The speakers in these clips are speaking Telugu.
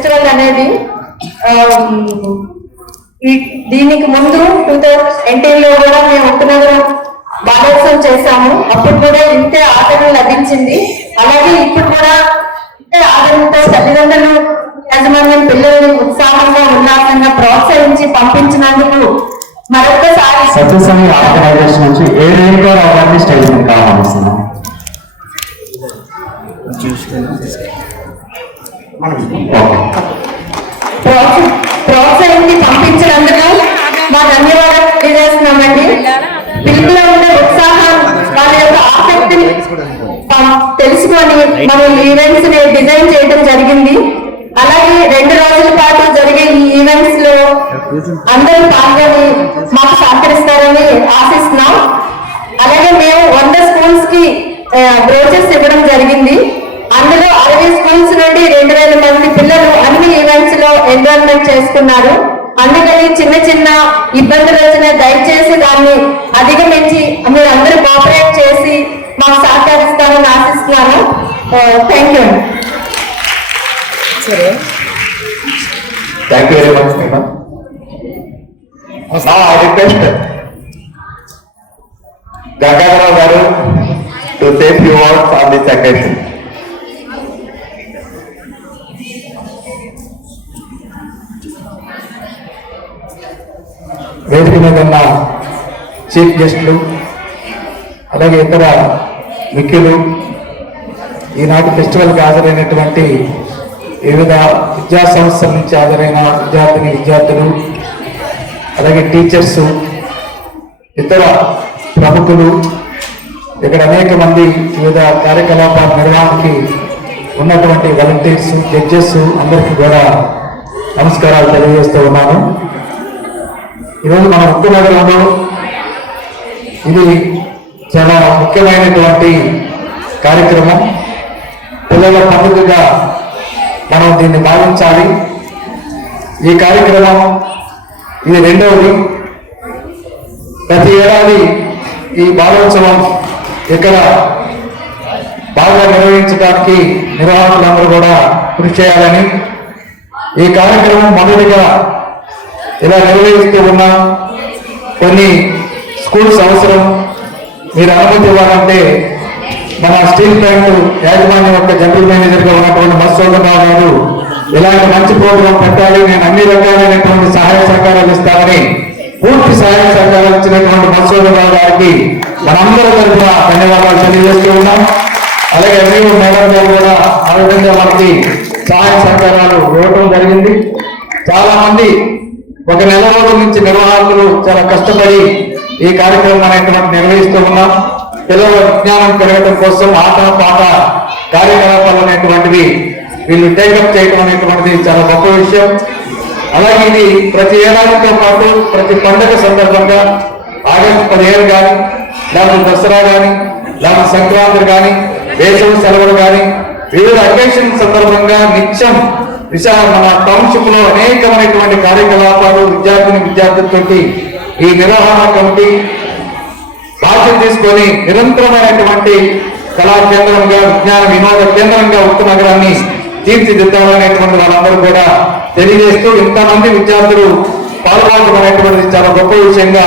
ఫెస్టివల్ అనేది దీనికి ముందు 2018లో కూడా మేము ఉత్తనగరం బాలోత్సవం చేశాము. అప్పుడు కూడా ఇంతే ఆదరణ లభించింది. అలాగే ఇప్పుడు కూడా ఇంతే ఆదరణతో తల్లిదండ్రులు యాజమాన్యం పిల్లల్ని ఉత్సాహంగా ఉల్లాసంగా ప్రోత్సహించి పంపించినందుకు మరొకసారి సత్యసాయి ఆర్గనైజేషన్ నుంచి ఏ రేంజ్లో రావాలని స్టేజ్ మీద కావాలనుకుంటున్నాం. ప్రోత్సహించి పంపించినందుకు మా ధన్యవాదాలు తెలియజేస్తున్నామండి. పిల్లల్లో ఉన్న ఉత్సాహం వాళ్ళ యొక్క ఆసక్తిని తెలుసుకొని మనం ఈవెంట్స్ ని డిజైన్ చేయడం జరిగింది. అలాగే 2 రోజుల పాటు జరిగే ఈ ఈవెంట్స్ లో అందరూ పాల్గొని మాకు సహకరిస్తారని ఆశిస్తున్నాం. అలాగే మేము 100 స్కూల్స్ కి బ్రోచర్స్ ఇవ్వడం జరిగింది. అందులో 60 స్కూల్స్ నుండి 2000 మంది పిల్లలు అన్ని ఈవెంట్స్ లో ఎన్రోల్మెంట్ చేసుకున్నారు. అందుకని చిన్న చిన్న ఇబ్బందులు వచ్చిన దయచేసి దాన్ని అధిగమించి మీరు అందరూ కోఆపరేట్ చేసి మాకు సహకరిస్తారని ఆశిస్తున్నాను. Thank you. Thank you very much, Neema. Now I request Gangadhara Garu to say few words on this occasion. వేదిక మీద ఉన్న చీఫ్ గెస్టులు అలాగే ఇతర ముఖ్యులు ఈనాటి ఫెస్టివల్కి హాజరైనటువంటి వివిధ విద్యా సంస్థల నుంచి హాజరైన విద్యార్థులు అలాగే టీచర్స్ ఇతర ప్రముఖులు ఇక్కడ అనేక మంది వివిధ కార్యకలాపాల నిర్వహణకి ఉన్నటువంటి వాలంటీర్స్ జడ్జెస్ అందరికీ కూడా నమస్కారాలు తెలియజేస్తూ ఉన్నాను. ఈరోజు మన ఉత్తనగరంలో ఇది చాలా ముఖ్యమైనటువంటి కార్యక్రమం. పిల్లల పండుగగా మనం దీన్ని భావించాలి. ఈ కార్యక్రమం ఇది 2వది. ప్రతి ఏడాది ఈ బాలోత్సవం ఇక్కడ బాగా నిర్వహించడానికి నిర్వాహకులందరూ కూడా కృషి చేయాలని ఈ కార్యక్రమం మొదటిగా ఇలా నిర్వహిస్తూ ఉన్నాం. కొన్ని స్కూల్స్ అవసరం మీరు అనుమతి ఇవ్వాలంటే మన స్టీల్ ప్లాంట్ యాజమాన్యం యొక్క జనరల్ మేనేజర్గా ఉన్నటువంటి మత్స్యోదరావు గారు ఇలాంటి మంచి ప్రోగ్రాం పెట్టాలి, నేను అన్ని రకాలైనటువంటి సహాయ సహకారాలు ఇస్తామని పూర్తి సహాయ సహకారాలు ఇచ్చినటువంటి మత్స్యోదరావు గారికి మనందరి తరఫున ధన్యవాదాలు తెలియజేస్తూ ఉన్నాం. అలాగే మీరు మేడం గారు కూడా ఆ విధంగా మనకి సహాయ సహకారాలు ఇవ్వడం జరిగింది. చాలా మంది 1 నెల రోజుల నుంచి నిర్వాహకులు చాలా కష్టపడి ఈ కార్యక్రమం అనేటువంటి నిర్వహిస్తూ ఉన్నాం. పిల్లల విజ్ఞానం పెరగడం కోసం ఆట పాట కార్యకలాపాలు అనేటువంటివి వీళ్ళు టేకప్ చేయడం అనేటువంటిది చాలా గొప్ప విషయం. అలాగే ఇది ప్రతి ఏడాదితో పాటు ప్రతి పండుగ సందర్భంగా ఆగస్టు 15 కానీ లేకపోతే దసరా కానీ లేకపోతే సంక్రాంతి కానీ వేసవి సెలవులు కానీ వివిధ అకేషన్ సందర్భంగా నిత్యం మన టౌన్షిప్ లో అనేకమైనటువంటి కార్యకలాపాలు విద్యార్థులతో ఈ నిర్వహణ కమిటీ బాధ్యత తీసుకొని నిరంతరమైనటువంటి కళా కేంద్రంగా విజ్ఞాన వినోద కేంద్రంగా ఉత్తనగరాన్ని తీర్చిదిద్దాలనేటువంటి వాళ్ళందరూ కూడా తెలియజేస్తూ ఇంతమంది విద్యార్థులు పాల్గొనడం అనేటువంటిది చాలా గొప్ప విషయంగా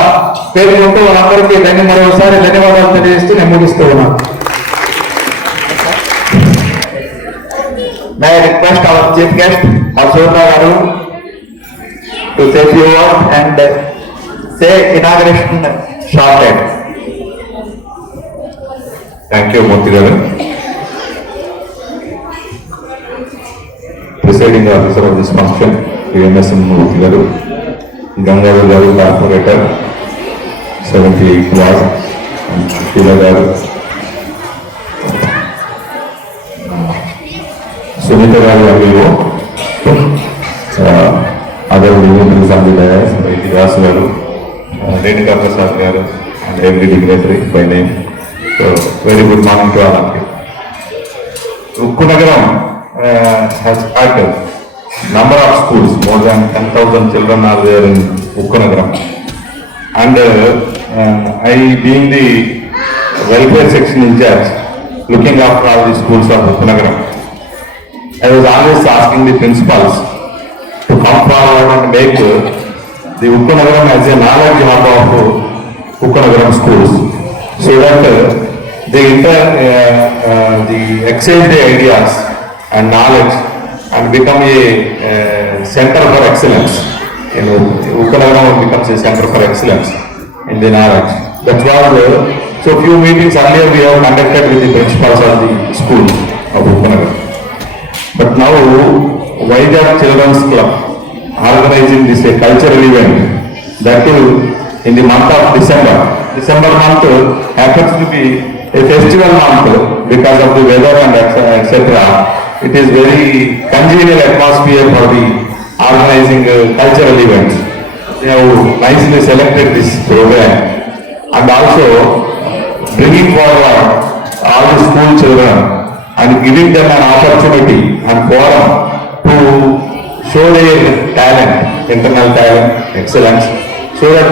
పేర్కొంటూ వాళ్ళందరికీ మరోసారి ధన్యవాదాలు తెలియజేస్తూ నేను ముగిస్తూ ఉన్నాను. May I request our chief guest, Masuda Garu, to say few words and say inauguration shorted. Thank you, Murthy Garu. Presiding officer of this function, PMSM Murthy Garu, Gangadhar Garu, Corporator, 78 class, and Sheila Garu, Sunita Garu, Avivo, other dignitaries on the dais, Ras Garu, Renika Prasad Garu, and every dignitary by name. So, very good morning to all of you. Ukkunagaram has had a number of schools, more than 10,000 children are there in Ukkunagaram. And I, being the welfare section in charge, looking after all the schools of Ukkunagaram. I was always asking the principals to come forward and make the Ukkanagaram as a knowledge hub of Ukkanagaram schools, so that they exchange their ideas and knowledge and become a center for excellence. You know, Ukkanagaram becomes a center for excellence in the knowledge. That was so few meetings earlier we have conducted with the principals of the school of Ukkanagaram. But now Vizag Children's Club organizing this cultural event, that too in the month of December. December month happens to be a festival month because of the weather and etc. It is very congenial atmosphere for the organizing cultural events. They have nicely selected this program and also bringing forward all the school children and giving them an opportunity and forum to show their talent, internal talent, excellence, so that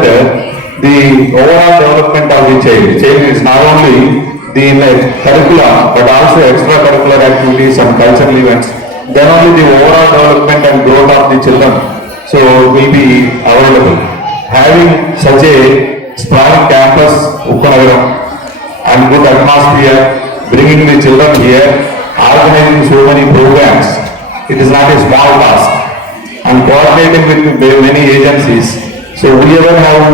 the overall development of the child is not only the curriculum but also extracurricular activities and cultural events, then only the overall development and growth of the children so will be available. Having such a sprawling campus, Ukkanagaram, and good atmosphere, bringing the children here, organizing so many programs, it is not a small task, and coordinating with many agencies. So whoever have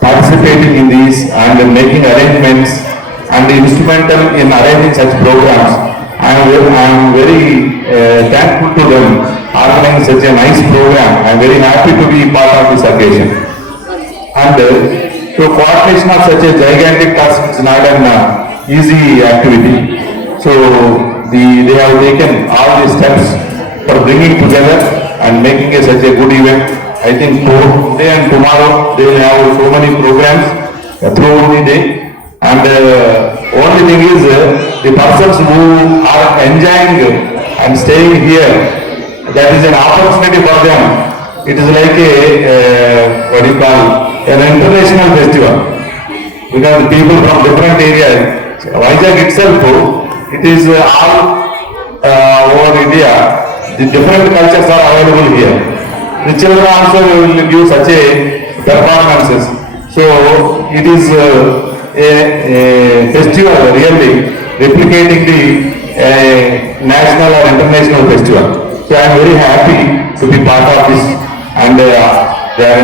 participating in these and making arrangements and instrumental in arranging such programs, I am very thankful to them organizing such a nice program. I am very happy to be part of this occasion. And so coordination of such a gigantic task is not an easy activity. So they have taken all the steps for bringing together and making such a good event. I think today and tomorrow they will have so many programs throughout the day. And only thing is the persons who are enjoying and staying here, that is an opportunity for them. It is like what you call an international festival, because the people from different areas, Vizag itself, it is all over India, the different cultures are available here. The children also will give such a performances. So it is a festival really replicating the national or international festival. So I am very happy to be part of this, and they have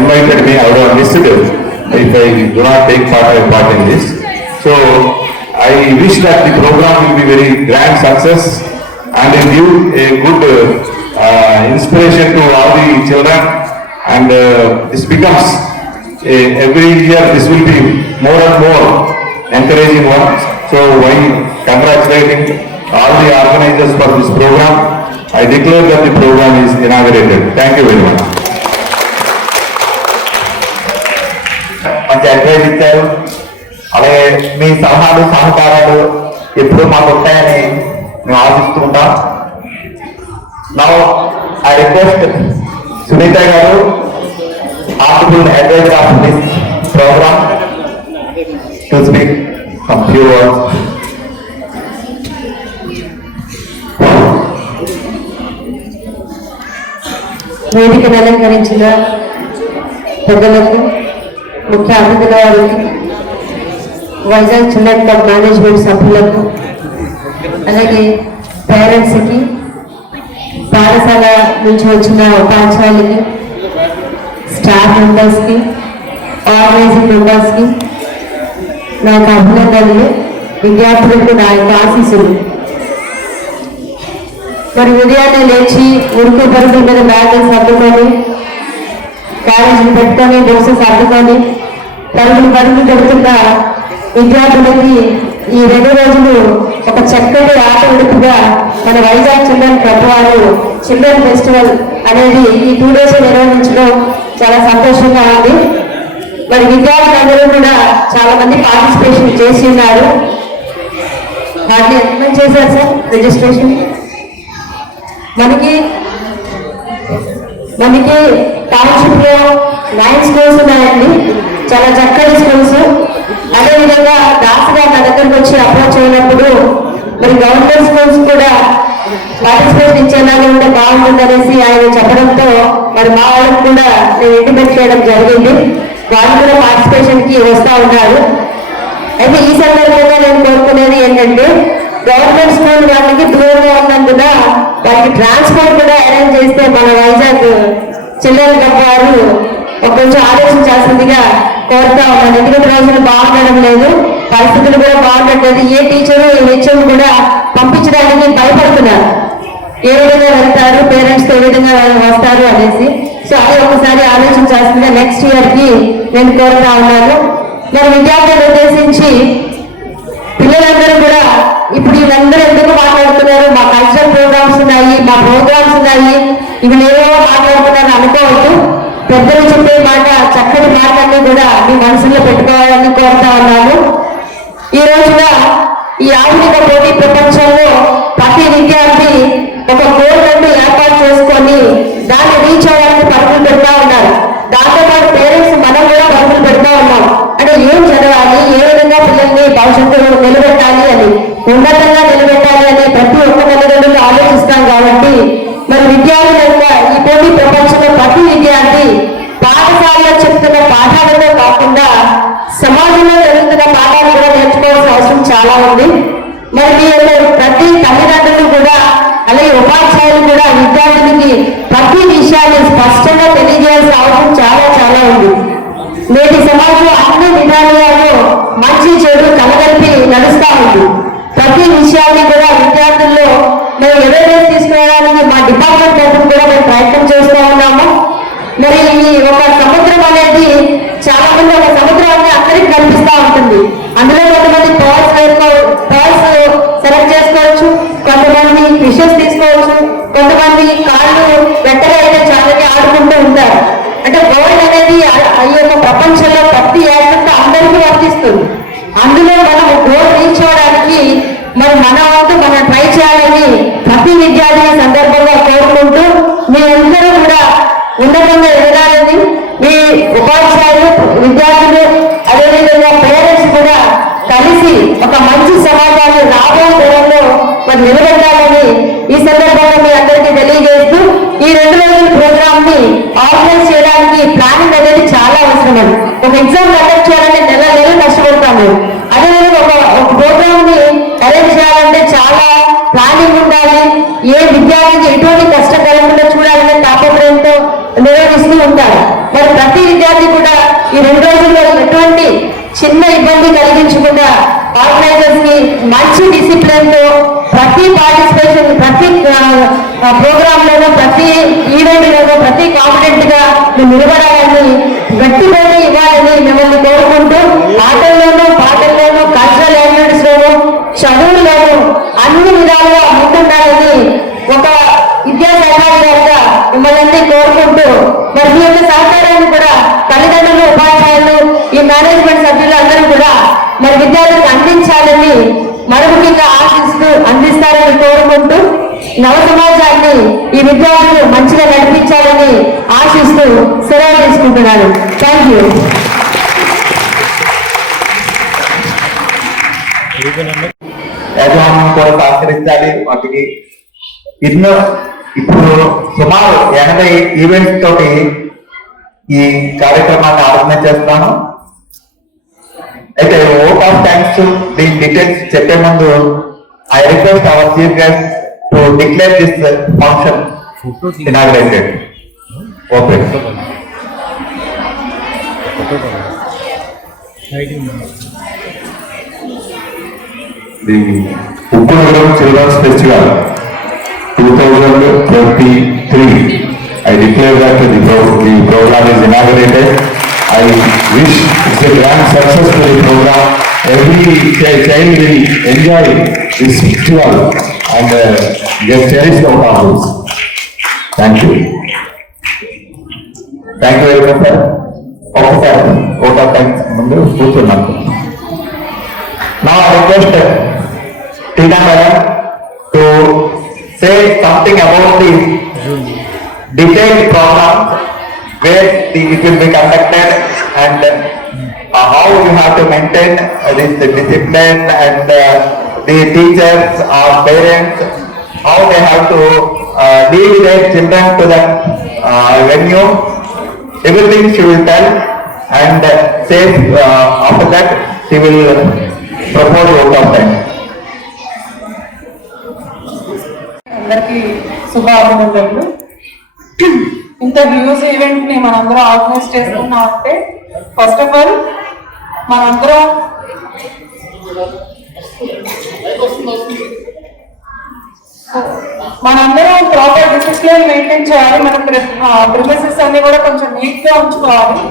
invited me. I would have missed it if I do not take part in this. So I wish that the program will be very grand success and will give a good inspiration to all the children, and this becomes every year this will be more and more encouraging one. So while congratulating all the organizers for this program, I declare that the program is inaugurated. Thank you very much. మంచి అడ్వైజ్ ఇచ్చారు. అలాగే మీ సలహాలు సహకారాలు ఎప్పుడు మాకు ఉంటాయని మేము ఆశిస్తూ ఉంటాం. Now I request Sunitha garu, article adviser of this program, to speak some few words. వేదికను అలంకరించిన పెద్దలకు, ముఖ్య అతిథుల వారికి, వైజాగ్ చిల్డ్రన్ క్లబ్ మేనేజ్మెంట్ సభ్యులకు, అలాగే పేరెంట్స్కి, పాఠశాల నుంచి వచ్చిన ఉపాధ్యాయులకి, స్టాఫ్ మెంబర్స్కి, ఆర్గనైజింగ్ మెంబర్స్కి నా యొక్క అభినందనలు, విద్యార్థులకు నా యొక్క ఆశీస్సులు. మరి ఉదయాన్నే లేచి ఉరుకు పరుగుల మీద బ్యాగులు సర్దుకొని, క్యారేజీలు పెట్టుకొని, బుక్స్ సర్దుకొని పరుగులు పెడుతున్న విద్యార్థులకి ఈ 2 రోజులు ఒక చక్కటి ఆట విడుపుగా మన వైజాగ్ చిల్డ్రన్ క్లబ్ వారు చిల్డ్రన్ ఫెస్టివల్ అనేది ఈ 2 days నిర్వహించడం చాలా సంతోషంగా ఉంది. మరి విద్యార్థులందరూ కూడా చాలా మంది పార్టిసిపేషన్ చేసి ఉన్నారు. వాటిని ఎంతమంది చేశారు సార్ రిజిస్ట్రేషన్? మనకి టౌన్షిప్ లో 9 స్కూల్స్ ఉన్నాయండి, చాలా చక్కటి స్కూల్స్. అదేవిధంగా దాస్ గారు నా దగ్గరకు వచ్చి అప్రోచ్ అయినప్పుడు మరి గవర్నమెంట్ స్కూల్స్ కూడా పార్టిసిపేషన్ ఇచ్చేలాగా ఉంటే బాగుంటుంది అనేసి ఆయన చెప్పడంతో మరి మా వాళ్ళకి కూడా నేను ఇంటిమేట్ చేయడం జరిగింది. వాళ్ళు కూడా పార్టిసిపేషన్ కి వస్తా ఉన్నారు. అయితే ఈ సందర్భంగా నేను కోరుకునేది ఏంటంటే గవర్నమెంట్ స్కూల్ వాళ్ళకి దూరంగా ఉన్నందున వాళ్ళకి ట్రాన్స్పోర్ట్ కూడా అరేంజ్ చేస్తే మన వైజాగ్ చిల్డ్రన్ క్లబ్ వారు కొంచెం ఆలోచించాల్సిందిగా కోరుతా ఉన్నాను. ఎందుకంటే రోజులు బాగుండడం లేదు, పరిస్థితులు కూడా బాగుండట్లేదు. ఏ టీచరు ఏ హెచ్ఎం కూడా పంపించడానికి భయపడుతున్నారు. ఏ విధంగా వెళ్తారు, పేరెంట్స్ ఏ విధంగా వస్తారు అనేసి. సో అది ఒకసారి ఆలోచించాల్సిందే నెక్స్ట్ ఇయర్ కి నేను కోరుతా ఉన్నాను. మరి విద్యార్థులను ఉద్దేశించి పిల్లలందరూ కూడా ఇప్పుడు వీళ్ళందరూ ఎందుకు మాట్లాడుతున్నారు, మా కల్చరల్ ప్రోగ్రామ్స్ ఉన్నాయి, మా ప్రోగ్రామ్స్ ఉన్నాయి, ఇవి ఏవో మాట్లాడుతున్నారు అనుకోవద్దు. పెద్దలు చెప్పే మాట, చక్కటి మాటలన్నీ కూడా మీ మనసులో పెట్టుకోవాలని కోరుతా ఉన్నాను. ఈ రోజున ఈ ఆధునిక పోటీ ప్రపంచంలో ప్రతి విద్యార్థి ఒక గోల్ అంటూ ఏర్పాటు చేసుకొని దాన్ని రీచ్ అవ్వడానికి పరుగులు పెడతా ఉన్నారు. దాంతో పాటు పేరెంట్స్ మనం కూడా పరుగులు పెడతా ఉన్నాం. అంటే ఏం చదవాలి, ఏ విధంగా పిల్లల్ని భవిష్యత్తులో నిలబెట్టాలి అని, ఉన్నతంగా నిలబెట్టాలి అని ప్రతి ఒక్క తల్లిదండ్రులు ఆలోచిస్తాం. కాబట్టి మరి విద్యార్థుల యొక్క ఈ పోటీ ప్రపంచంలో ప్రతి విద్యార్థి పాఠశాలలో చెప్తున్న పాఠాలతో కాకుండా సమాజంలో జరుగుతున్న పాఠాలు కూడా నేర్చుకోవాల్సిన అవసరం చాలా ఉంది. మరి మీ ప్రతి తల్లిదండ్రులు కూడా అలాగే ఉపాధ్యాయులు కూడా విద్యార్థులకి ప్రతి విషయాన్ని స్పష్టంగా తెలియజేయాల్సిన అవసరం చాలా చాలా ఉంది. నేటి సమాజంలో అన్ని విధానాలు మంచి చెడు కలగలిపి నడుస్తా ఉంది. ప్రతి విషయాన్ని కూడా విద్యార్థుల్లో మేము అవేర్నెస్ తీసుకురావడానికి మా డిపార్ట్మెంట్ తరఫున కూడా మేము ప్రయత్నం చేస్తూ ఉన్నాము. మరి ఈ ఒక సముద్రం అనేది చాలా మంది ఒక సముద్రాన్ని అందరికి కనిపిస్తూ ఉంటుంది. అందులో కొంతమంది పర్ల్స్ సెలెక్ట్ చేసుకోవచ్చు, కొంతమంది ఫిషెస్ తీసుకోవచ్చు, కొంతమంది కాళ్ళు వెట్టగా అయితే చాలని ఆడుకుంటూ ఉంటారు. అంటే వరల్డ్ అనేది ఈ యొక్క ప్రపంచంలో ప్రతి యాక్ట్ అందరికీ వర్తిస్తుంది. అందులో మనం గోల్ రీచ్ అవ్వడానికి మరి మన వంతు మనం ట్రై చేయాలని ప్రతి విద్యార్థి సందర్భంగా కోరుకుంటూ మీరందరూ కూడా ఉన్నతంగా ఎదగాలని మీ ఉపాధ్యాయులు, విద్యార్థులు, అదేవిధంగా పేరెంట్స్ కూడా కలిసి ఒక మంచి సమాజాన్ని రాబోయే తరంలో మరి నిలబెట్టాలని ఈ సందర్భంగా మీ అందరికీ తెలియజేస్తూ ఈ 2 రోజుల ప్రోగ్రామ్ ని ఆర్గనైజ్ చేయడానికి ప్లానింగ్ అనేది చాలా అవసరం. ఒక ఎగ్జామ్ కండక్ట్ చేయాలంటే నెలలు కష్టపడతాము. అదేవిధంగా ఒక ప్రోగ్రామ్ ని అరేంజ్ చేయాలంటే చాలా ప్లానింగ్ ఉండాలి. ఏ విద్యార్థికి ఎటువంటి కష్టం కలగకుండా చూడాలనే తాపత్రయంతో నిర్వహిస్తూ ఉంటారు. మరి ప్రతి విద్యార్థి కూడా ఈ 2 రోజుల్లో ఎటువంటి చిన్న ఇబ్బంది కలిగించకుండా ఆర్గనైజర్స్ కి మంచి డిసిప్లిన్ తో ప్రతి పార్టిసిపేషన్, ప్రతి ప్రోగ్రామ్ లోనూ, ప్రతి ఈవెంట్ లోనూ ప్రతి కాంపిటెంట్ గా నిలబడాలని, గట్టి పోటీ ఇవ్వాలని మిమ్మల్ని కోరుకుంటూ ఆటల్లోనూ, పాటల్లోనూ, కల్చరల్ యాక్టివిటీస్ లోనూ, చదువుల్లోనూ అన్ని విధాలుగా ముందుండాలని ఒక విద్యాశాఖాధికారిగా మిమ్మల్ని కోరుకుంటూ మరి మీ యొక్క సహకారాన్ని కూడా తల్లిదండ్రులు, ఉపాధ్యాయులు, ఈ మేనేజ్మెంట్ సభ్యులు అందరూ కూడా మరి విద్యార్థులకు అందించాలని మరొకటిగా అందిస్తారని కోరుకుంటూ నవ సమాజాన్ని ఈ విద్యార్థులు మంచిగా నడిపించాలని ఆశిస్తూ సెలవు తీసుకుంటున్నాను. Thank you. యజమానులను కూడా సహకరించాలి. వాటికి ఇప్పుడు సుమారు 80 ఈవెంట్స్ తోటి ఈ కార్యక్రమాన్ని ఆర్గనైజ్ చేస్తాను. అయితే ఓట్ ఆఫ్ థ్యాంక్స్ దీని డీటెయిల్స్ చెప్పే ముందు I request our chief guest to declare this function inaugurated. Okay. The Ukkunagadam Children's Festival 2023. I declare that the program is inaugurated. I wish it's a grand success to the program. Every child will enjoy this festival and get cherished out of this. Thank you. Thank you very much sir. ఒకసారి ఓట్ ఆఫ్ థ్యాంక్స్ ముందు కూర్చున్నాను. నా request Tina madam to say something about the detailed program where it will be conducted and how you have to maintain this discipline and the teachers or parents how they have to lead their children to that venue. Everything she will tell, and say after that she will propose out of time. అందరికీ శుభాభినందనలు. ఇంత వ్యూస్ ఈవెంట్ ని మనందరం ఆర్గనైజ్ చేస్తున్నాం అంటే ఫస్ట్ ఆఫ్ ఆల్ మనందరం ప్రాపర్ డిసిప్లిన్ మెయింటైన్ చేయాలి. మన ప్రిమిసెస్ అన్ని కూడా కొంచెం నీట్ గా ఉంచుకోవాలి.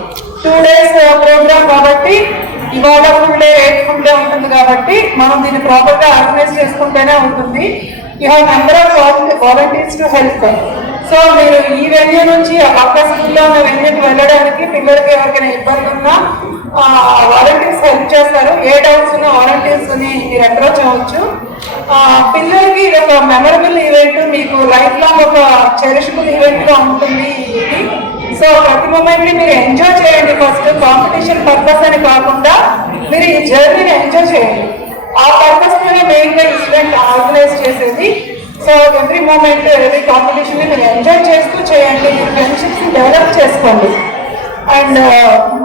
2 days ప్రోగ్రామ్ కాబట్టి ఇవాళ ఫుల్ డే రేపు ఫుల్ డే ఉంటుంది కాబట్టి మనం దీన్ని ప్రాపర్ గా ఆర్గనైజ్ చేసుకుంటేనే ఉంటుంది. You have number of volunteers to help. So మీరు ఈ వెన్యూ నుంచి ఆ పక్క స్కూల్లో ఉన్న వెన్యూకి వెళ్ళడానికి పిల్లలకి ఎవరికైనా ఇబ్బంది ఉన్నా వాలంటీర్స్ హెల్ప్ చేస్తారు. ఏ డౌట్స్ ఉన్నా వాలంటీర్స్ ని మీరు అప్రోచ్ అవ్వచ్చు. పిల్లలకి ఇది ఒక మెమరబుల్ ఈవెంట్, మీకు లైఫ్ లాంగ్ ఒక చెరిషబుల్ ఈవెంట్ గా ఉంటుంది ఇది. సో ప్రతి మూమెంట్ ని మీరు ఎంజాయ్ చేయండి. ఫస్ట్ కాంపిటీషన్ పర్పస్ అని కాకుండా మీరు ఈ జర్నీని ఎంజాయ్ చేయండి. ఆ పర్పస్ మీద మెయిన్ గా ఈవెంట్ ఆర్గనైజ్ చేసేది. So every moment every competition ని మీరు ఎంజాయ్ చేస్తూ చేయండి. మీరు ఫ్రెండ్షిప్స్ ని డెవలప్ చేసుకోండి. అండ్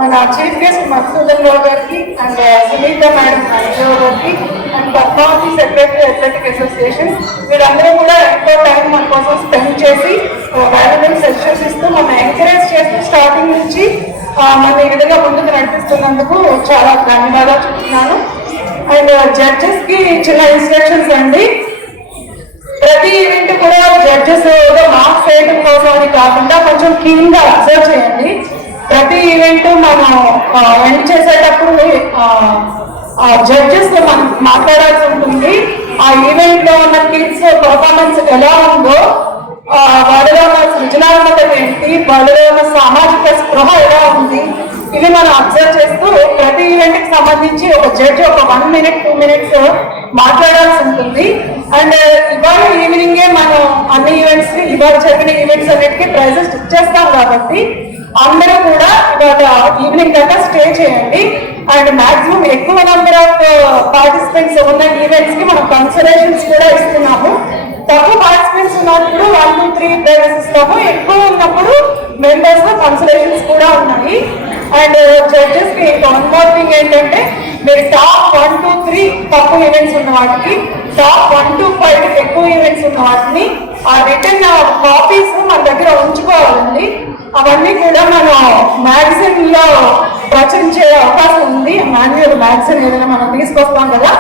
మన చీఫ్ గెస్ట్ మధుసూదన్ రావు గారికి అండ్ సునీత మేడం రావు గారికి and Padmavathi secretary athletic association వీళ్ళందరూ కూడా ఎంతో టైం మన కోసం స్పెండ్ చేసి వాల్యుబుల్ సెషన్స్ ఇస్తూ మనం ఎంకరేజ్ చేస్తూ స్టార్టింగ్ నుంచి మన ఈ విధంగా ముందుకు నడిపిస్తున్నందుకు చాలా ధన్యవాదాలు చెప్తున్నాను. అండ్ జడ్జెస్ కి చిన్న ఇన్స్ట్రక్షన్స్ అండి. ప్రతి ఈవెంట్ కూడా జడ్జెస్ మార్క్స్ వేయడం కోసం అని కాకుండా కొంచెం క్లీన్ గా అబ్జర్వ్ చేయండి. ప్రతి ఈవెంట్ మనం ఎండ్ చేసేటప్పుడు జడ్జెస్ మనం మాట్లాడాల్సి ఉంటుంది. ఆ ఈవెంట్ లో ఉన్న కిడ్స్ పర్ఫార్మెన్స్ ఎలా ఉందో, వాళ్ళలో ఉన్న సృజనాత్మకత ఏంటి, వాళ్ళలో ఉన్న సామాజిక స్పృహ ఎలా ఉంది, ఇవి మనం అబ్జర్వ్ చేస్తూ ప్రతి ఈవెంట్ కి సంబంధించి ఒక జడ్జి ఒక 1 minute 2 minutes మాట్లాడాల్సి ఉంటుంది. అండ్ ఇవాళ ఈవినింగే మనం అన్ని ఈవెంట్స్ ఇవాళ జరిగిన ఈవెంట్స్ అన్నిటికీ ప్రైజెస్ ఇచ్చేస్తాం కాబట్టి అందరూ కూడా ఇవాళ ఈవినింగ్ దాకా స్టే చేయండి. అండ్ మాక్సిమం ఎక్కువ నెంబర్ ఆఫ్ పార్టిసిపెంట్స్ ఉన్న ఈవెంట్స్ కి మనం కన్సలేషన్స్ కూడా ఇస్తున్నాము. తక్కువ పార్టిసిపెంట్స్ ఉన్నప్పుడు 1 to 3 ప్రైజెస్ ఇస్తాము. ఎక్కువ ఉన్నప్పుడు మెంబర్స్ లో కన్సలేషన్స్ కూడా ఉన్నాయి. అండ్ జడ్జెస్ కి వన్ మోర్ థింగ్ ఏంటంటే మీరు టాప్ 1 to 3 తక్కువ ఈవెంట్స్ ఉన్న వాటికి, టాప్ 1 to 5 ఎక్కువ ఈవెంట్స్ ఉన్న వాటిని ఆ రిటర్న్ కాపీస్ మన దగ్గర ఉంచుకోవాలండి. అవన్నీ కూడా మనం మ్యాగజైన్ లో ప్రచురించే అవకాశం ఉంది. మాన్యువల్ మ్యాగజైన్ ఏదైనా మనం తీసుకొస్తాం కదా,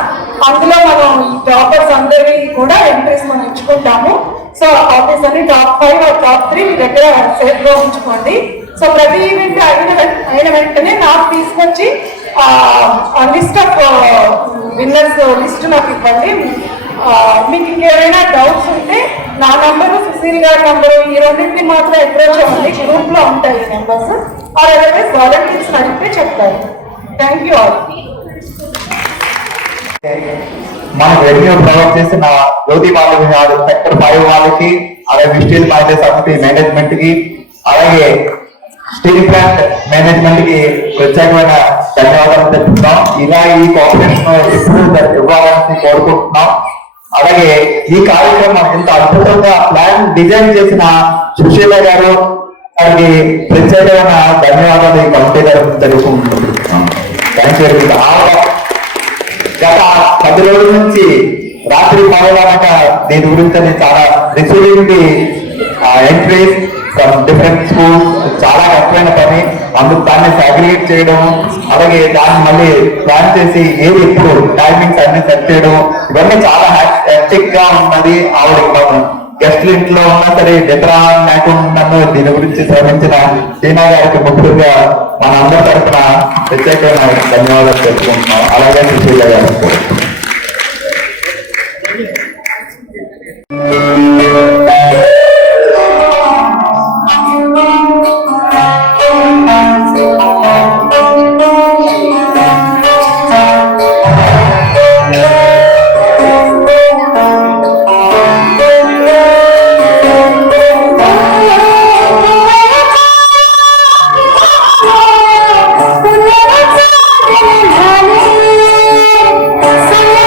అందులో మనం ఈ టాపర్స్ అందరివి కూడా ఎంట్రీస్ మనం ఇచ్చుకుంటాము. సో కాపీస్ అన్ని టాప్ 5 టాప్ 3 మీ దగ్గర సేఫ్ గా ఉంచుకోండి. సో ప్రతి ఈవెంట్ అయిన వెంటనే నాకు తీసుకొచ్చి లిస్ట్ ఆఫ్ విన్నర్స్ లిస్ట్ నాకు ఇవ్వండి. మీకు ఇంకేమైనా డౌట్స్ ఉంటే నా నంబరు, సుశీల్ గారి నంబరు, ఈ రెండింటిని మాత్రం అప్రోచ్ అవ్వండి. గ్రూప్ లో ఉంటాయి ఈ నెంబర్స్. అదర్వైజ్ వాలంటీర్స్ అడిగితే చెప్తారు. Thank you all. మన రెవెన్యూ ప్రొవైడ్ చేసిన జ్యోతి బాల సెక్టర్ 5 వాళ్ళకి, అలాగే స్టీల్ మహిళా సమితి మేనేజ్మెంట్ కి, అలాగే స్టీల్ ప్లాంట్ మేనేజ్మెంట్ కి ప్రత్యేకమైన ధన్యవాదాలు తెలుపుతున్నాం. ఇలా ఈ కోఆపరేషన్ ఎప్పుడు ఇవ్వాలని కోరుకుంటున్నాం. అలాగే ఈ కార్యక్రమం ఇంత అద్భుతంగా ప్లాన్ డిజైన్ చేసిన సుశీల గారు వారికి ప్రత్యేకమైన ధన్యవాదాలు ఈ కమిటీ గారు తెలుపుకుంటున్నాం. గత 10 రోజుల నుంచి రాత్రి పగలనక దీని గురించి చాలా receiving entries from different schools చాలా కష్టమైన పని. అందుకు దాన్ని సాగ్రిగేట్ చేయడం, అలాగే దాన్ని మళ్ళీ ప్లాన్ చేసి ఏది ఎప్పుడు టైమింగ్స్ అన్ని సెట్ చేయడం, ఇవన్నీ చాలా హెక్టిక్ గా ఉన్నది. ఆవిడ గెస్ట్లు ఇంట్లో ఉన్నా సరే నిద్ర లేకుండా దీని గురించి శ్రమించిన టీనా గారికి ముఖ్యంగా మన అందరి తరఫున ప్రత్యేకమైన ధన్యవాదాలు తెలుపుకుంటున్నాం. అలాగే సుశీల గారికి కూడా. Sunny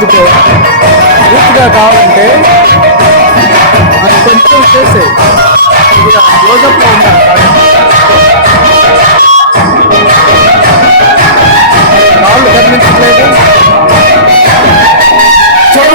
కొద్దిగా పూర్తిగా కావాలంటే అది కొంచెం చేసే కొద్దిగా క్లోజప్లో ఉండాలి కాళ్ళు కనిపించట్లేదు. నేను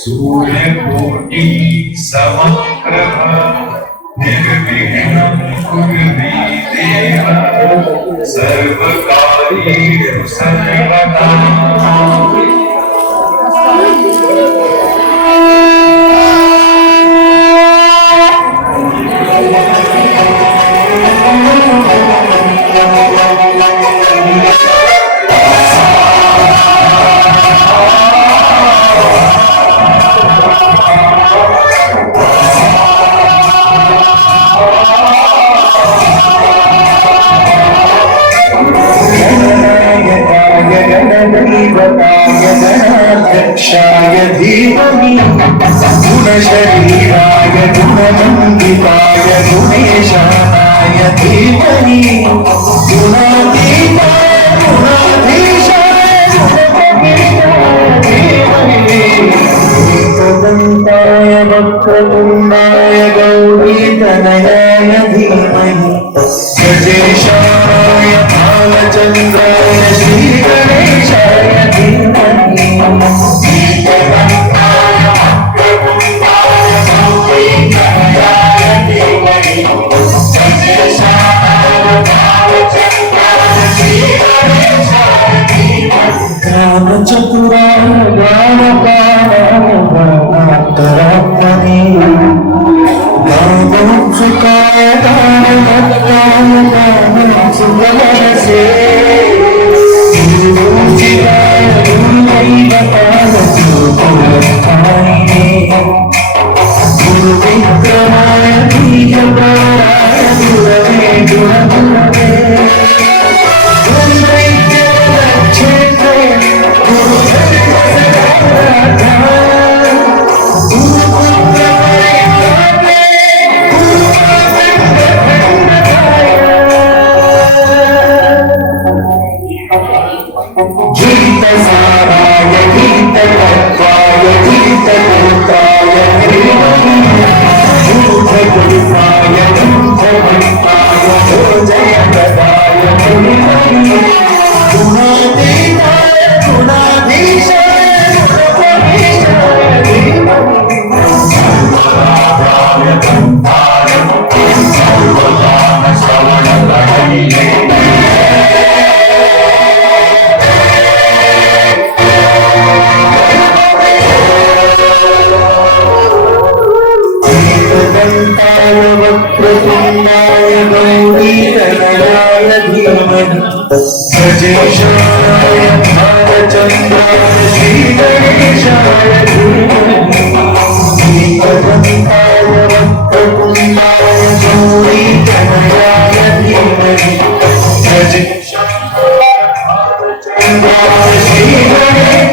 सूर्यकोटि समप्रभ निर्विघ्नं कुरु मे देव सर्वकार्येषु सर्वदा। गणाध्यक्षाय धीमहि गुणशरीराय गुणमण्डिताय गुणेशानाय धीमहि गुणातीताय गुणाधीशाय एकदन्ताय वक्रतुण्डाय गौरीतनयाय धीमहि गजेशाय भालचन्द्राय श्रीगणेशाय धीमहि एकदन्ताय वक्रतुण्डाय गौरीतनयाय धीमहि गजेशाय भालचन्द्राय श्रीगणेशाय धीमहि ज्ञानचतुराय ज्ञानकाराय ज्ञानान्तरात्मने गानोत्सुकाय गानमत्ताय गानोत्सुकमनसे गुरुचिराय गुरुदैवताय गुरुकुलस्थायिने गुरुविक्रमाय बीजप्राणाय गुरवे गुणगुणवे गुरुदैत्यक्षेत्रे गुरुधर्मसदाराधाय गीतसाराय गीततत्त्वाय गीतकर्ताय धीमहि बुद्धगुरुपाय बुद्धवन्ताय भोजयप्रदाय धीमहि गुणातीताय गुणाधीशाय गुणप्रविष्टाय धीमहि सर्वलाभाय दन्ताय सर्वलाभश्रवणलहरीये एकदन्ताय वक्रतुण्डाय गौरीतनयाय धीमहि गजेशाय भालचन्द्राय श्रीगणेशाय धीमहि एकदन्ताय वक्रतुण्डाय गौरीतनयाय धीमहि गजेशाय भालचन्द्राय श्रीगणेशाय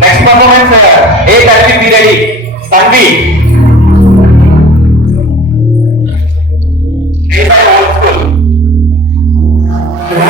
Next performance, A Tanvi, be ready. Tanvi. Play by old school. Kami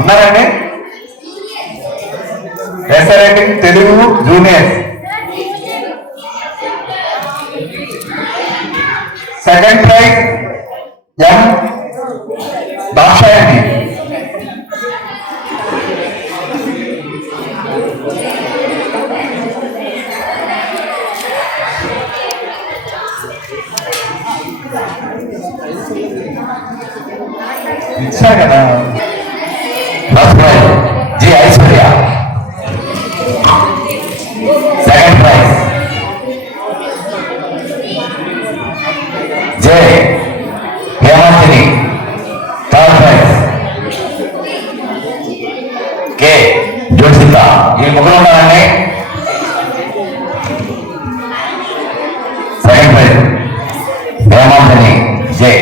ఉన్నారండి? SR writing Telugu junior second prize M Dakshayani. ఇచ్చారు కదా. First prize G Aishwarya. Second prize J Hemanthini. Third prize K Joshitha. ఈ ముగ్గురు ఉన్నారండి. Second prize Hemanthini J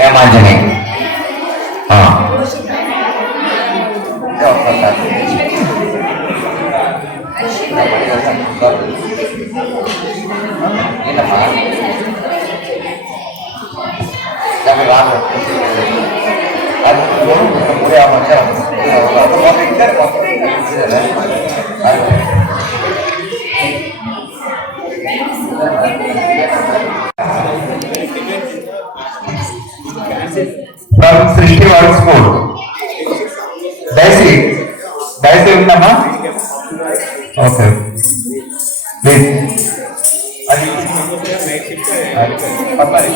Hemanjani. From Srishti World School. Daisy. Daisy ఉందమ్మా? Okay. Please. Papari.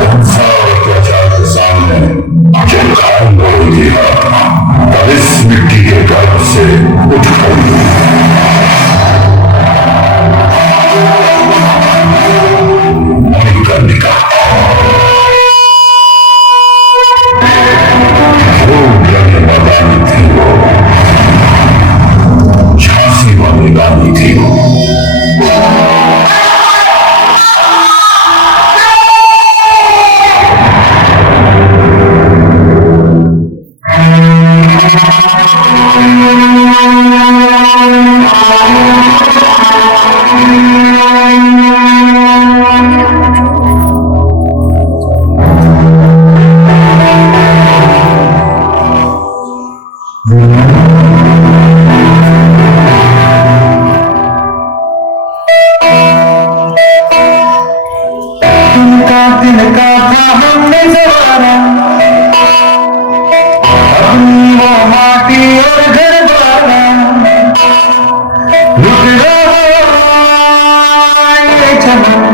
Gonzalo Piazza तिनका था हमने जमाना, अपनी वो माटी और घर वाला लुट रहा ये चमन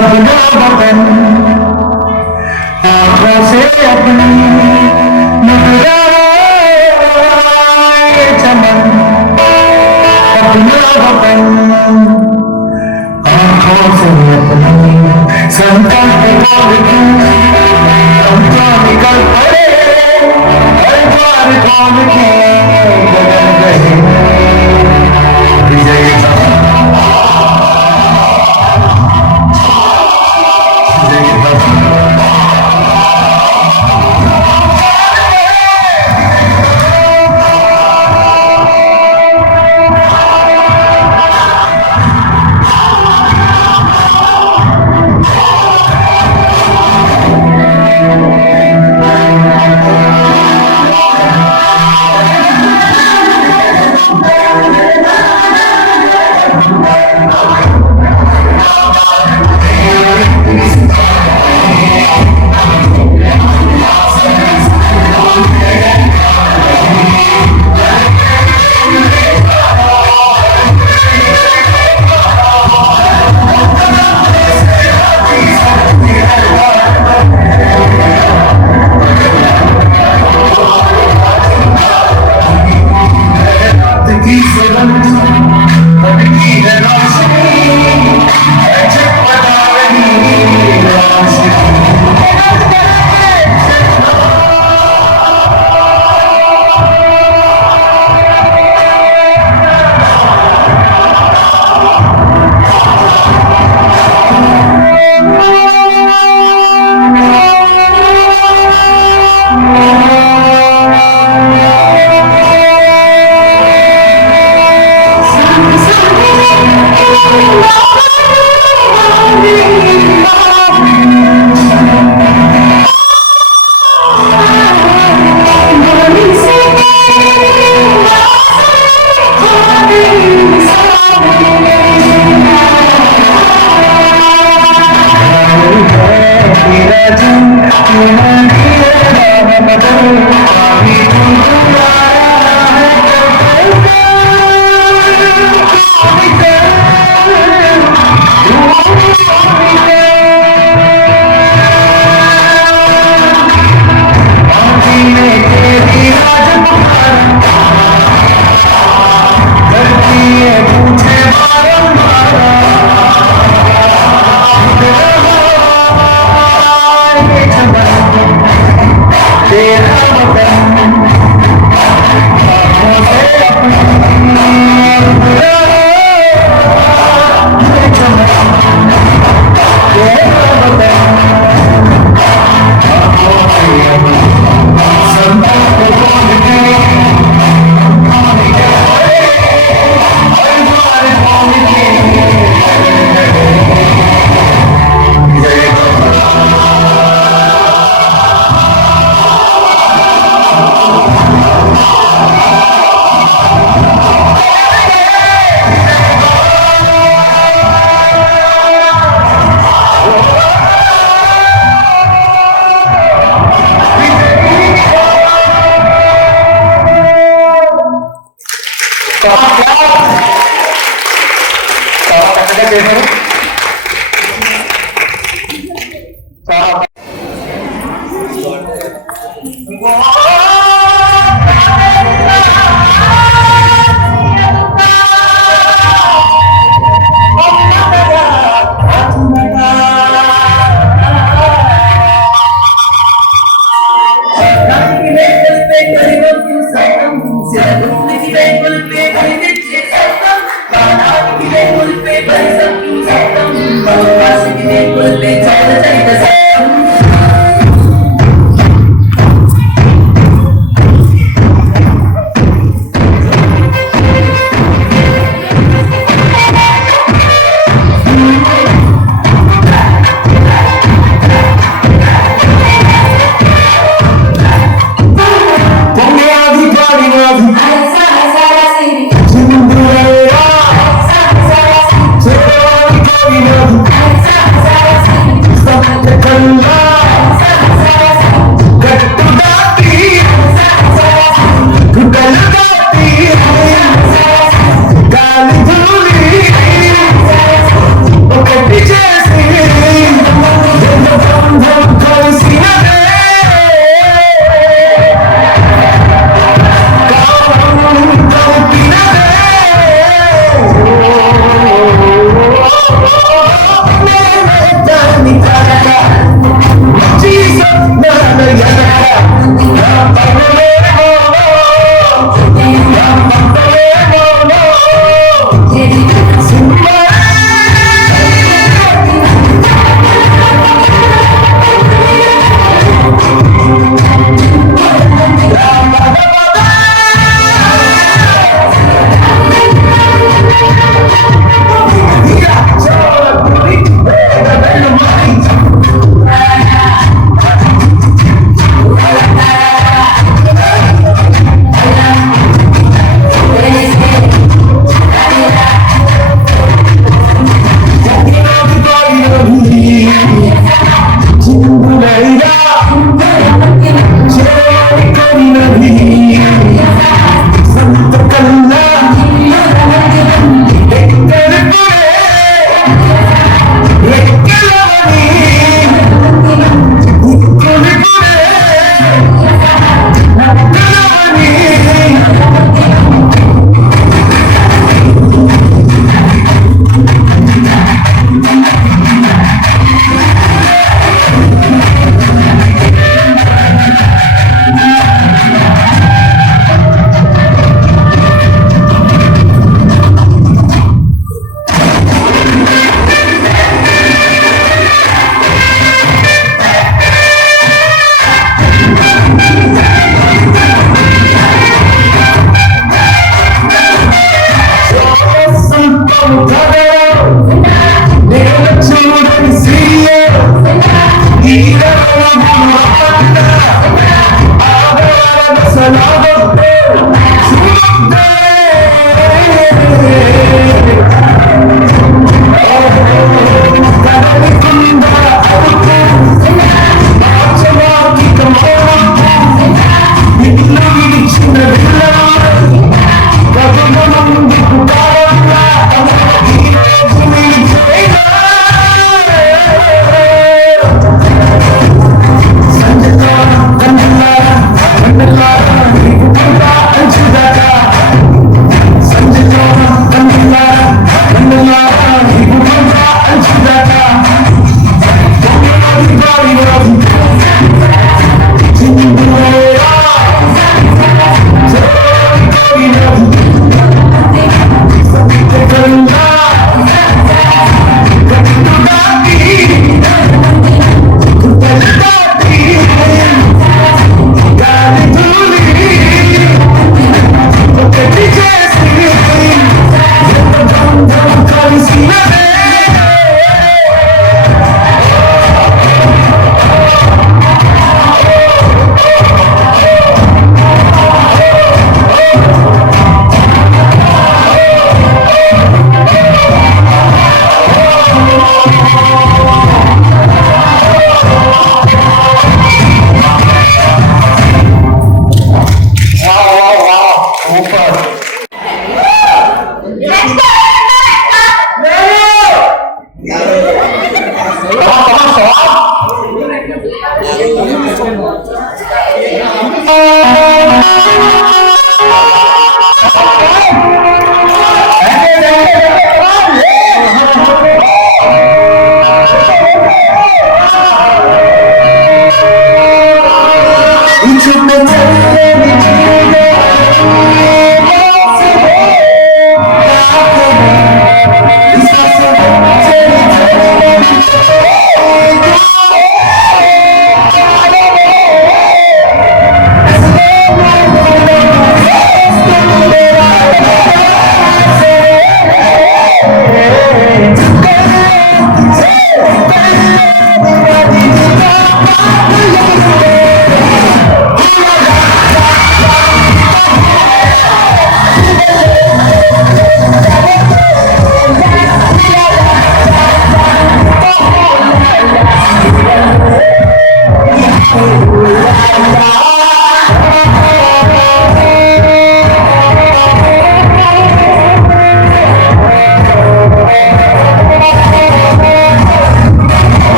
अपना वतन, आंखों से अपनी लुट रहा ये चमन अपना वतन, आंखों से अपनी संकल्प निकल पड़े हर बार कौन के बदल गए विजय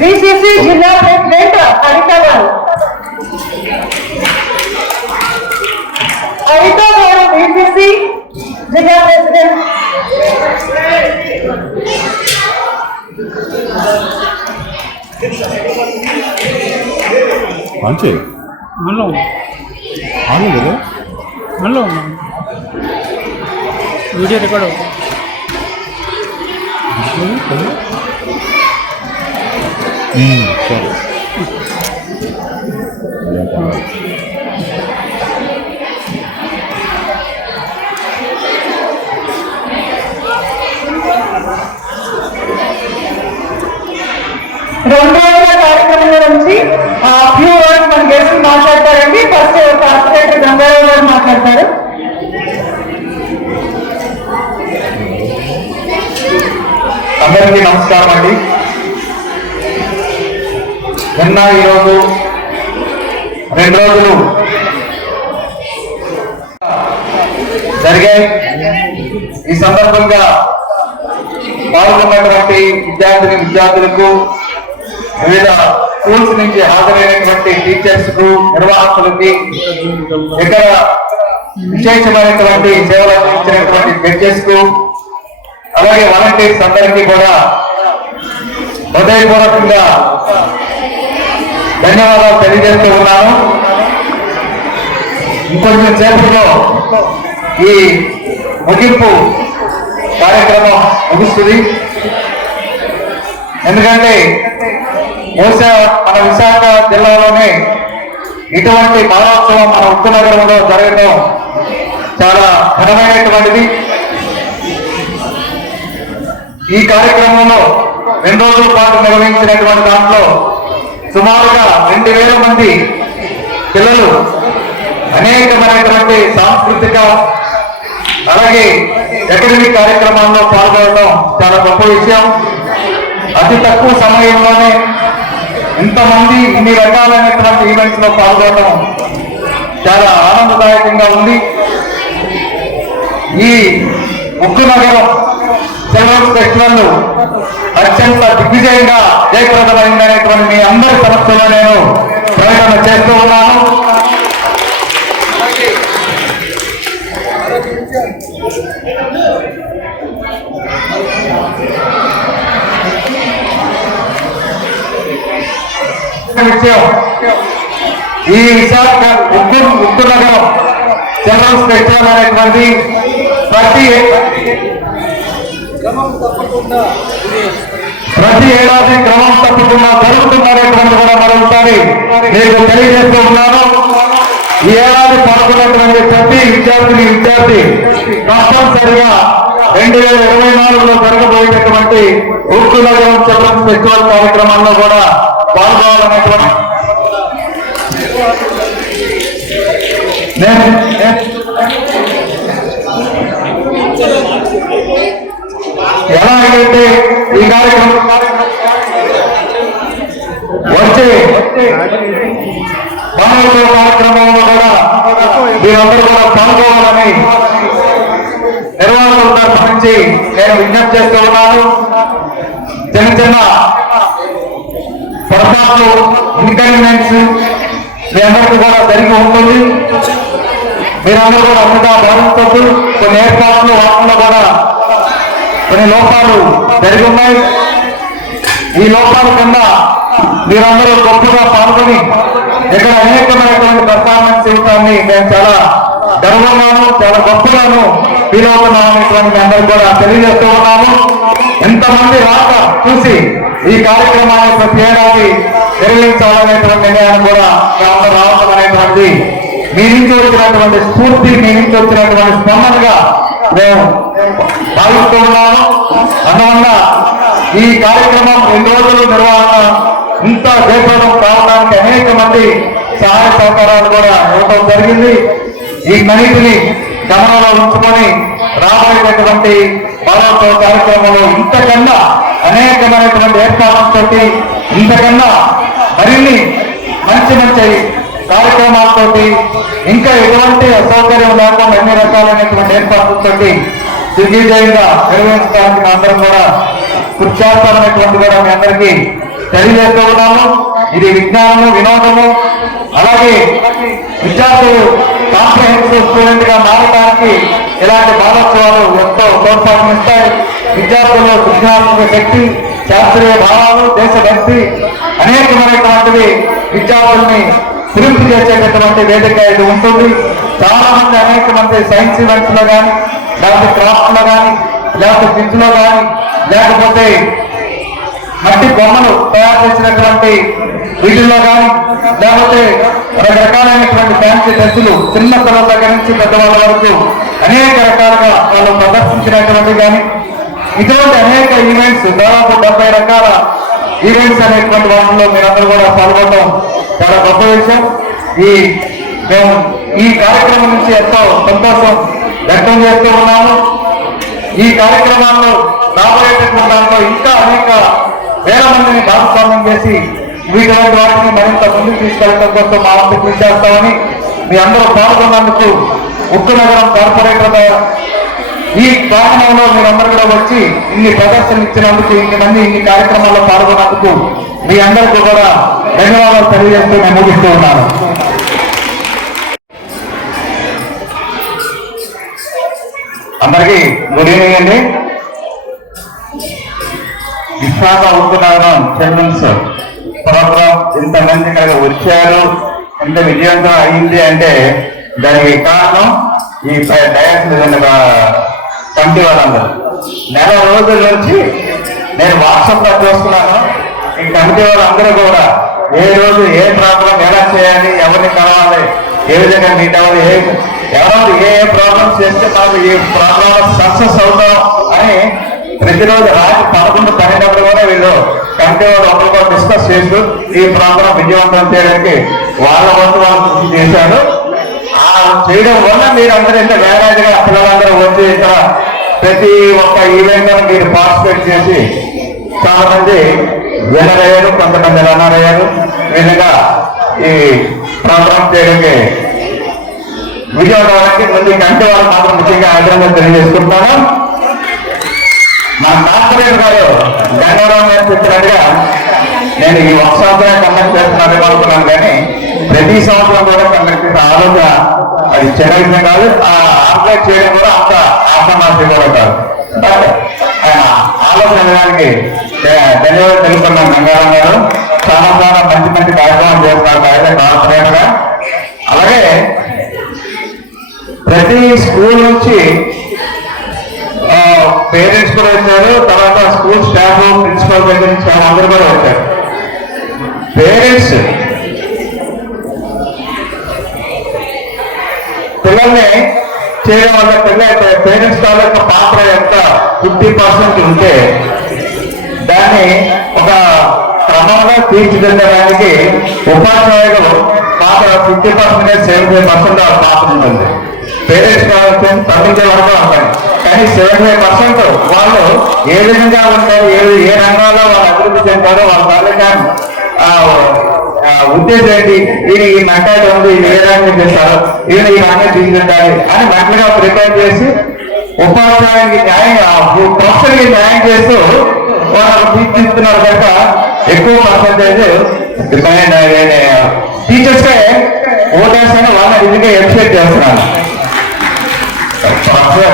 బీసీసీ జిల్లా ప్రెసిడెంట్ హరిత గారు. హరిత గారు బీసీసీ జిల్లా ప్రెసిడెంట్. మంచి మనలో కదా మనలో ఉన్నాం వీడియో రికార్డ్ అవుతుంది. సరే రెండవ కార్యక్రమం నుంచి ఫ్యూ వర్డ్స్ మన గెస్ట్ మాట్లాడతారండి. ఫస్ట్ కార్పొరేటర్ గంగారావు గారు మాట్లాడతారు. అందరికీ నమస్కారం అండి. నిన్న ఈరోజు 2 రోజులు జరిగాయి. ఈ సందర్భంగా పాల్గొన్నటువంటి విద్యార్థులకు వివిధ స్కూల్స్ నుంచి హాజరైనటువంటి టీచర్స్ కు, నిర్వాహకులకి, ఇతర విశేషమైనటువంటి సేవలు అందించినటువంటి జడ్జెస్ కు, అలాగే వాలంటీర్స్ అందరికీ కూడా హృదయపూర్వకంగా ధన్యవాదాలు తెలియజేస్తూ ఉన్నాను. ఇంకొంచెం సేపట్లో ఈ ముగింపు కార్యక్రమం ముగుస్తుంది. ఎందుకంటే బహుశా మన విశాఖ జిల్లాలోనే ఇటువంటి మహోత్సవం మన ఉత్తనగరంలో జరగడం చాలా ఘనమైనటువంటిది. ఈ కార్యక్రమంలో 2 రోజుల పాటు నిర్వహించినటువంటి దాంట్లో సుమారుగా 2000 మంది పిల్లలు అనేకమైనటువంటి సాంస్కృతిక అలాగే అకాడమిక్ కార్యక్రమాల్లో పాల్గొనడం చాలా గొప్ప విషయం. అతి తక్కువ సమయంలోనే ఇంతమంది ఇన్ని రకాలైనటువంటి ఈవెంట్స్ లో పాల్గొనడం చాలా ఆనందదాయకంగా ఉంది. ఈ ఉక్కు నగరం చిల్డ్రన్స్ ఫెస్టివల్ అత్యంత దిగ్విజయంగా జయప్రదమైందనేటువంటి మీ అందరి సమక్షంలో నేను ప్రకటన చేస్తూ ఉన్నాను. విషయం ఈ విశాఖ ఉక్కు నగరం చిల్డ్రన్స్ ఫెస్టివల్ అనేటువంటి ప్రతి ఏడాది క్రమం తప్పకుండా జరుగుతుందనేటువంటి కూడా మరొకసారి నేను తెలియజేస్తూ ఉన్నాను. ఈ ఏడాది పాల్గొన్నటువంటి ప్రతి విద్యార్థి తప్పనిసరిగా 2024లో జరగబోయేటటువంటి ఉక్కు నగరం చిల్డ్రన్స్ ఫెస్టివల్ కార్యక్రమాల్లో కూడా పాల్గొనాలనేటువంటి ఎలా అయితే ఈ కార్యక్రమం వచ్చే మానవ కార్యక్రమంలో కూడా మీరందరూ కూడా పాల్గొవాలని నిర్వాహకుల తరఫు నుంచి నేను విజ్ఞప్తి చేస్తూ ఉన్నాను. చిన్న పొరపాట్లు ఇన్కన్వీనియన్స్ మీ అందరికీ కూడా జరిగి ఉంటుంది. మీరందరూ కూడా అంతగా భావించవచ్చు. కొన్ని ఏర్పాట్లు వాటిలో కూడా కొన్ని లోపాలు జరిగి ఉన్నాయి. ఈ లోపాల కింద మీరందరూ గొప్పగా పాల్గొని ఇక్కడ అనేకమైనటువంటి పర్ఫార్మెన్స్ చేయడాన్ని మేము చాలా గర్వంగాను చాలా గొప్పగాను ఫీల్ అవుతున్నామనేటువంటి మీ అందరూ కూడా తెలియజేస్తూ ఉన్నాము. ఎంతమంది రాక చూసి ఈ కార్యక్రమాన్ని ప్రతి ఏడాది నిర్వహించాలనేటువంటి నిర్ణయాన్ని కూడా మేమందరూ రావడం అనేటువంటి మీ నుంచి వచ్చినటువంటి స్ఫూర్తి మీ నుంచి వచ్చినటువంటి స్పందనగా మేము భావిస్తూ ఉన్నాము. అందువల్ల ఈ కార్యక్రమం 2 రోజులు నిర్వహణ ఇంత జయప్రదం కావడానికి అనేక మంది సహాయ సహకారాలు కూడా ఇవ్వడం జరిగింది. ఈ కమిటీని గమనంలో ఉంచుకొని రాబోయేటటువంటి వారోత్సవ కార్యక్రమంలో ఇంతకన్నా అనేకమైనటువంటి ఏర్పాట్లతో ఇంతకన్నా మరిన్ని మంచి కార్యక్రమాలతోటి ఇంకా ఎటువంటి అసౌకర్యం లేకుండా అన్ని రకాలైనటువంటి ఏర్పాట్లతో దిగ్విజయంగా నిర్వహించడానికి అందరం కూడా కృషి చేస్తామనేటువంటి కూడా మీ అందరికీ తెలియజేస్తూ ఉన్నాము. ఇది విజ్ఞానము వినోదము అలాగే విద్యార్థులు కాంప్రహెన్సివ్ స్టూడెంట్ గా మారడానికి ఇలాంటి బాలోత్సవాలు ఎంతో ప్రోత్సాహమిస్తాయి. విద్యార్థుల్లో సృజనాత్మక శక్తి శాస్త్రీయ భావాలు దేశభక్తి అనేకమైనటువంటివి విద్యార్థుల్ని తిరుపతి చేసేటటువంటి వేదిక ఇది ఉంటుంది. చాలా మంది అనేక మంది సైన్స్ ఈవెంట్స్ లో కానీ లేకపోతే క్రాఫ్ట్ లో కానీ లేకపోతే క్విజ్ లో కానీ లేకపోతే మట్టి బొమ్మలు తయారు చేసినటువంటి వీటిల్లో కానీ లేకపోతే రకరకాలైనటువంటి ఫ్యాన్సీ డ్రెస్సులు చిన్న పిల్లల దగ్గర నుంచి పెద్దవాళ్ళ వరకు అనేక రకాలుగా వాళ్ళు ప్రదర్శించినటువంటి కానీ ఇటువంటి అనేక ఈవెంట్స్ దాదాపు 70 రకాల ఈవెంట్స్ అనేటువంటి వాటిలో మీరందరూ కూడా పాల్గొనడం చాలా గొప్ప విషయం. మేము ఈ కార్యక్రమం నుంచి ఎంతో సంతోషం వ్యక్తం చేస్తూ ఉన్నాము. ఈ కార్యక్రమాల్లో రాబోయేటటువంటి దాంట్లో ఇంకా అనేక వేల మందిని భాగస్వామ్యం చేసి వీటి వాటిని మరింత ముందుకు తీసుకెళ్లడం కోసం మా వంతు కృషి చేస్తామని మీ అందరూ పాల్గొన్నందుకు ఉక్కు నగరం కార్పొరేటర్ ఈ ప్రాంగణంలో మీరందరూ కూడా వచ్చి ఇన్ని ప్రదర్శనలు ఇచ్చినందుకు ఇన్ని కార్యక్రమాల్లో పాల్గొన్నందుకు మీ అందరికీ కూడా ధన్యవాదాలు తెలియజేస్తూ నేను ముగిస్తూ ఉన్నాను. అందరికీ గుడ్ ఈవినింగ్ అండి. విశాఖ ఉక్కు నగరం చిల్డ్రన్స్ ప్రోగ్రాం ఇంతమంది ఇక్కడ వచ్చారు, ఇంత విజయవంతం అయింది అంటే దానికి కారణం ఈ డయాస్ కమిటీ వాళ్ళందరూ. నెల రోజుల నుంచి నేను వాట్సాప్ లో చూస్తున్నాను. ఈ కమిటీ వాళ్ళందరూ కూడా ఏ రోజు ఏ ప్రోగ్రాం ఎలా చేయాలి, ఎవరిని కలవాలి, ఏ విధంగా మీట్ అవ్వాలి, ఎవరు ఏ ప్రోగ్రామ్స్ చేస్తే మనకు ఈ ప్రోగ్రామ్ సక్సెస్ అవుతాం అని ప్రతిరోజు రాత్రి 11, 12 కూడా వీళ్ళు కమిటీ వాళ్ళు ఒకరితో డిస్కస్ చేస్తూ ఈ ప్రోగ్రాం విజయవంతం చేయడానికి వాళ్ళ వంతు వాళ్ళు కృషి చేశారు. ఆ చేయడం వల్ల మీరందరూ ఇంత వేలాదిగా పిల్లలందరూ వచ్చి ఇక్కడ ప్రతి ఒక్క ఈవెంట్ లో మీరు పార్టిసిపేట్ చేసి చాలా మంది విన్నర్ అయ్యారు, కొంతమంది రన్నర్ అయ్యారు. ఈ విధంగా ఈ ప్రోగ్రాం చేయడానికి విజయవాడకి ముందు కంటి వాళ్ళు మాత్రం ముఖ్యంగా ఆగ్రహంగా తెలియజేసుకుంటాను. కార్పొరేటర్ గారు గంగారాం గారు చెప్పినట్టుగా నేను ఈ ఒక సంవత్సరం కండక్ట్ చేస్తున్నాను అనుకున్నాను, కానీ ప్రతి సంవత్సరం కూడా కండక్ట్ చేసిన ఆలోచన అది చిన్న విషయం కాదు. ఆ ఆర్గనైజ్ చేయడం కూడా అంత ఆసమాసం కూడా కాదు. బట్ ఆలోచన విధానికి ధన్యవాదాలు తెలుపుతున్నాను గంగారాం గారు. చాలా చాలా మంచి మంచి కార్యక్రమం చేస్తున్నారు కార్పొరేటర్ గా. అలాగే ప్రతి స్కూల్ నుంచి పేరెంట్స్ కూడా వచ్చారు, తర్వాత స్కూల్ స్టాఫ్ ప్రిన్సిపల్ దగ్గర నుంచి అందరూ కూడా వచ్చారు. పేరెంట్స్ పిల్లల్ని చేయడం వల్ల పేరెంట్స్ తాలూకా పాత్ర ఎంత 50% ఉంటే దాన్ని ఒక క్రమంగా తీర్చిదిద్దడానికి ఉపాధ్యాయులు పాత్ర 50% 75% పాత్ర ఉంటుంది. పేరెంట్స్ కావచ్చు, తల్లిదండ్రుల వరకు ఉంటాయి, కానీ 75% వాళ్ళు ఏ విధంగా ఉంటారు, ఏ రంగాల్లో వాళ్ళు అభివృద్ధి చెందారో వాళ్ళ తాలూకా ఉద్దేశం ఏంటి, ఈయన ఈ మెంటాలిటీ ఉంది, ఈయన ఏ రంగం చేస్తారు, ఈయన ఈ రంగం తీసుకెళ్ళాలి అని మెంటల్గా ప్రిపేర్ చేసి ఉపాధ్యాయునికి ప్రొఫెసర్కి న్యాయం చేస్తూ వాళ్ళు తీర్చిస్తున్నారు కనుక ఎక్కువ పర్సంటేజ్ టీచర్స్కే ఓటేస్తాను వాళ్ళని ఇదిగా ఎక్స్పెక్ట్ చేస్తున్నాను.